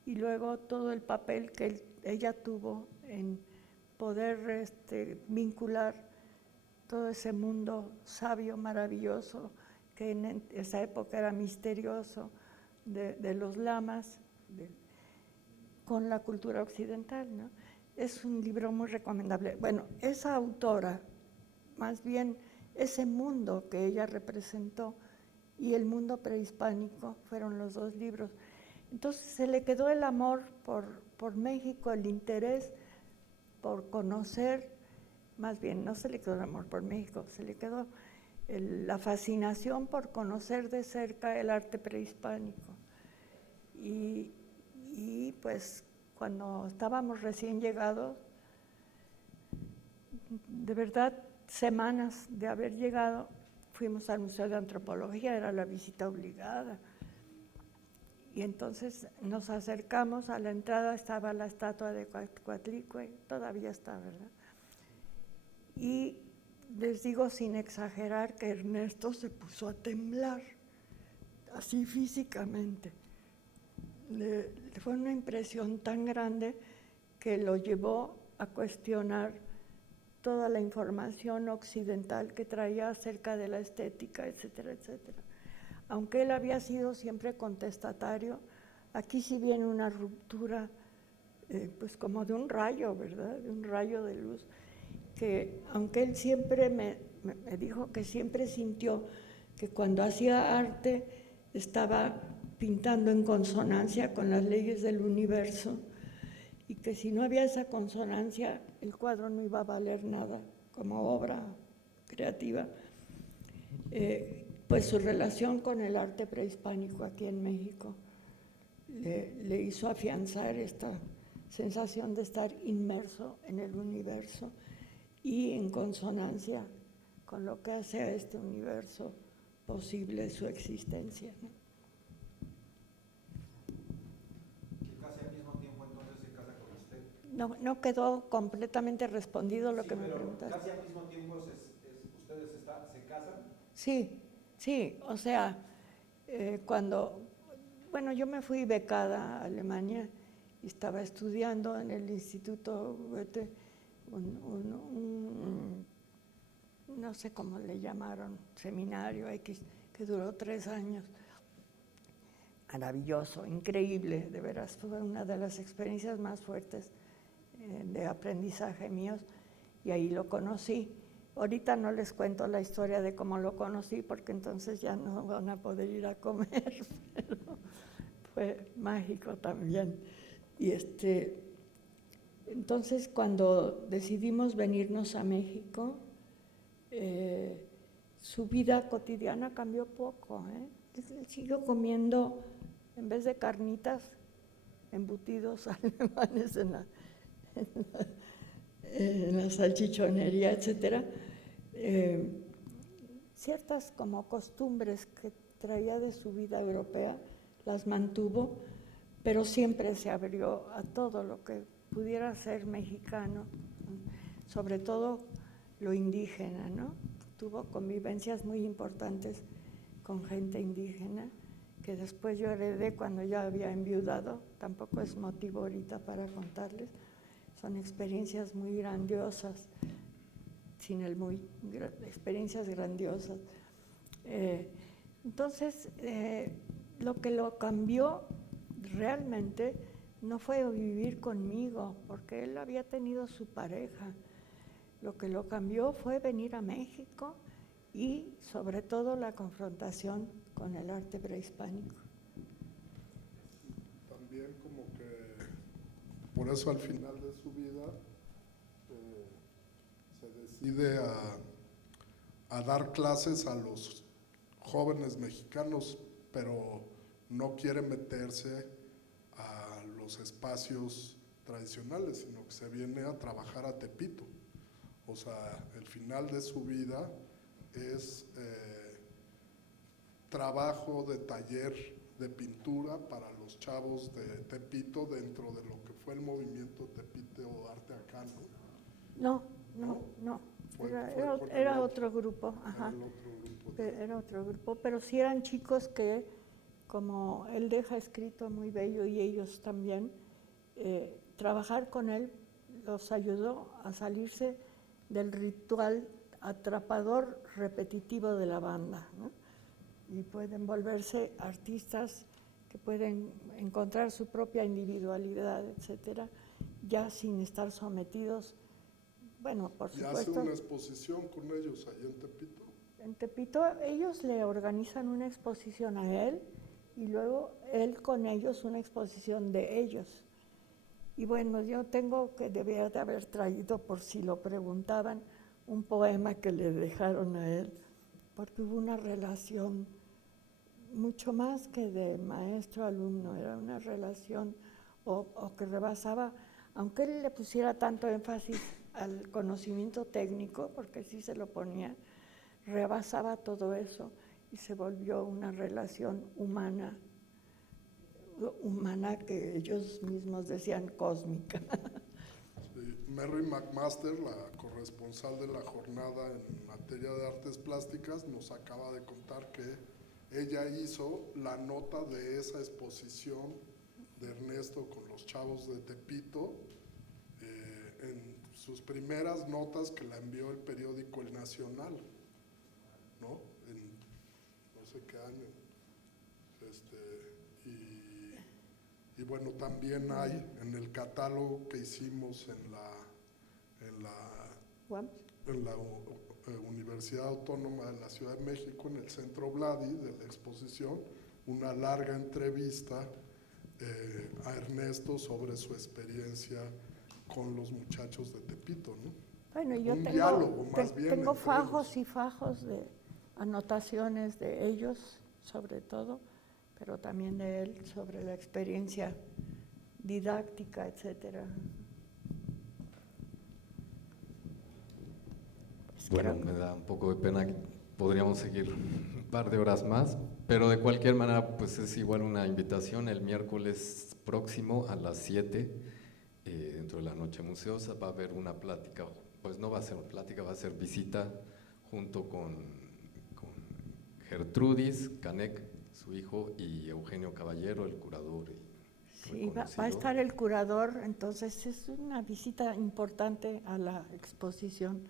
y luego todo el papel que ella tuvo en poder vincular todo ese mundo sabio, maravilloso, que en esa época era misterioso, de los lamas, con la cultura occidental, ¿no? Es un libro muy recomendable. Bueno, esa autora, más bien ese mundo que ella representó y el mundo prehispánico fueron los 2 libros. Entonces se le quedó el amor por México, el interés por conocer, más bien no se le quedó el amor por México, se le quedó la fascinación por conocer de cerca el arte prehispánico. Y pues cuando estábamos recién llegados, de verdad, semanas de haber llegado, fuimos al Museo de Antropología, era la visita obligada. Y entonces nos acercamos, a la entrada estaba la estatua de Coatlicue, todavía está, ¿verdad? Y les digo sin exagerar que Ernesto se puso a temblar, así físicamente. Le fue una impresión tan grande que lo llevó a cuestionar toda la información occidental que traía acerca de la estética, etcétera, etcétera. Aunque él había sido siempre contestatario, aquí sí viene una ruptura, pues como de un rayo, ¿verdad? De un rayo de luz, que aunque él siempre me dijo que siempre sintió que cuando hacía arte estaba pintando en consonancia con las leyes del universo y que si no había esa consonancia el cuadro no iba a valer nada como obra creativa. Pues su relación con el arte prehispánico aquí en México le hizo afianzar esta sensación de estar inmerso en el universo y en consonancia con lo que hace a este universo posible su existencia, ¿no? Que casi al mismo tiempo entonces se casa con usted. No quedó completamente respondido lo que me preguntaste. Casi al mismo tiempo ustedes se casan. Sí, o sea, bueno, yo me fui becada a Alemania y estaba estudiando en el Instituto Goethe, no sé cómo le llamaron, seminario X, que duró 3 años. Maravilloso, increíble, de veras, fue una de las experiencias más fuertes de aprendizaje míos y ahí lo conocí. Ahorita no les cuento la historia de cómo lo conocí porque entonces ya no van a poder ir a comer, pero fue mágico también. Y entonces cuando decidimos venirnos a México, su vida cotidiana cambió poco, Él siguió comiendo, en vez de carnitas, embutidos alemanes en la salchichonería, etcétera. Ciertas como costumbres que traía de su vida europea las mantuvo, pero siempre se abrió a todo lo que pudiera ser mexicano, sobre todo lo indígena, ¿no? Tuvo convivencias muy importantes con gente indígena, que después yo heredé cuando ya había enviudado, tampoco es motivo ahorita para contarles, son experiencias muy grandiosas, experiencias grandiosas. Entonces, lo que lo cambió realmente no fue vivir conmigo, porque él había tenido su pareja. Lo que lo cambió fue venir a México y sobre todo la confrontación con el arte prehispánico. También como que por eso al final de su vida se decide a dar clases a los jóvenes mexicanos, pero no quiere meterse a los espacios tradicionales, sino que se viene a trabajar a Tepito. O sea, el final de su vida es trabajo de taller de pintura para los chavos de Tepito dentro de lo que fue el movimiento Tepito Arte Acá, ¿no? No. Era otro grupo, ajá. Era otro grupo, pero sí eran chicos que, como él deja escrito muy bello y ellos también, trabajar con él los ayudó a salirse del ritual atrapador repetitivo de la banda, ¿no? Y pueden volverse artistas que pueden encontrar su propia individualidad, etcétera, ya sin estar sometidos, bueno, por supuesto. ¿Y hace una exposición con ellos ahí en Tepito? En Tepito ellos le organizan una exposición a él y luego él con ellos una exposición de ellos. Y bueno, yo tengo que deber de haber traído, por si lo preguntaban, un poema que le dejaron a él, porque hubo una relación mucho más que de maestro-alumno, era una relación o que rebasaba, aunque él le pusiera tanto énfasis al conocimiento técnico, porque sí se lo ponía, rebasaba todo eso y se volvió una relación humana que ellos mismos decían cósmica. Sí, Mary McMaster, la corresponsal de la jornada en materia de artes plásticas, nos acaba de contar que ella hizo la nota de esa exposición de Ernesto con los chavos de Tepito, en sus primeras notas que la envió el periódico El Nacional, ¿no? En no sé qué año. Y bueno, también hay en el catálogo que hicimos en la Universidad Autónoma de la Ciudad de México, en el Centro Vladi de la exposición, una larga entrevista a Ernesto sobre su experiencia con los muchachos de Tepito, ¿no? Bueno, yo tengo fajos y fajos de anotaciones de ellos, sobre todo, pero también de él sobre la experiencia didáctica, etcétera. Bueno, me da un poco de pena, que podríamos seguir un par de horas más, pero de cualquier manera, pues es igual una invitación. El miércoles próximo a las 7, dentro de la Noche Museosa, va a haber una plática, pues no va a ser una plática, va a ser visita junto con Gertrudis Canek, su hijo, y Eugenio Caballero, el curador. Sí, va a estar el curador, entonces es una visita importante a la exposición.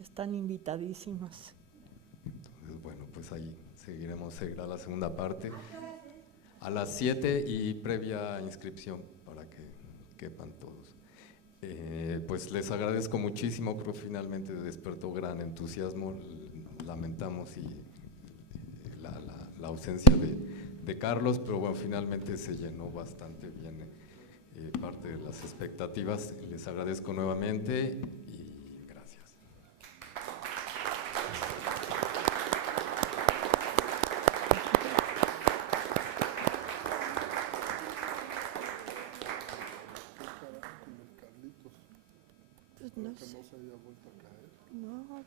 Están invitadísimos. Entonces, bueno, pues ahí seguirá la segunda parte. A las 7 y previa inscripción para que quepan todos. Pues les agradezco muchísimo, creo que finalmente despertó gran entusiasmo. Lamentamos la ausencia de Carlos, pero bueno, finalmente se llenó bastante bien parte de las expectativas. Les agradezco nuevamente y gracias. Pues no Que sé. no se haya vuelto a caer. No,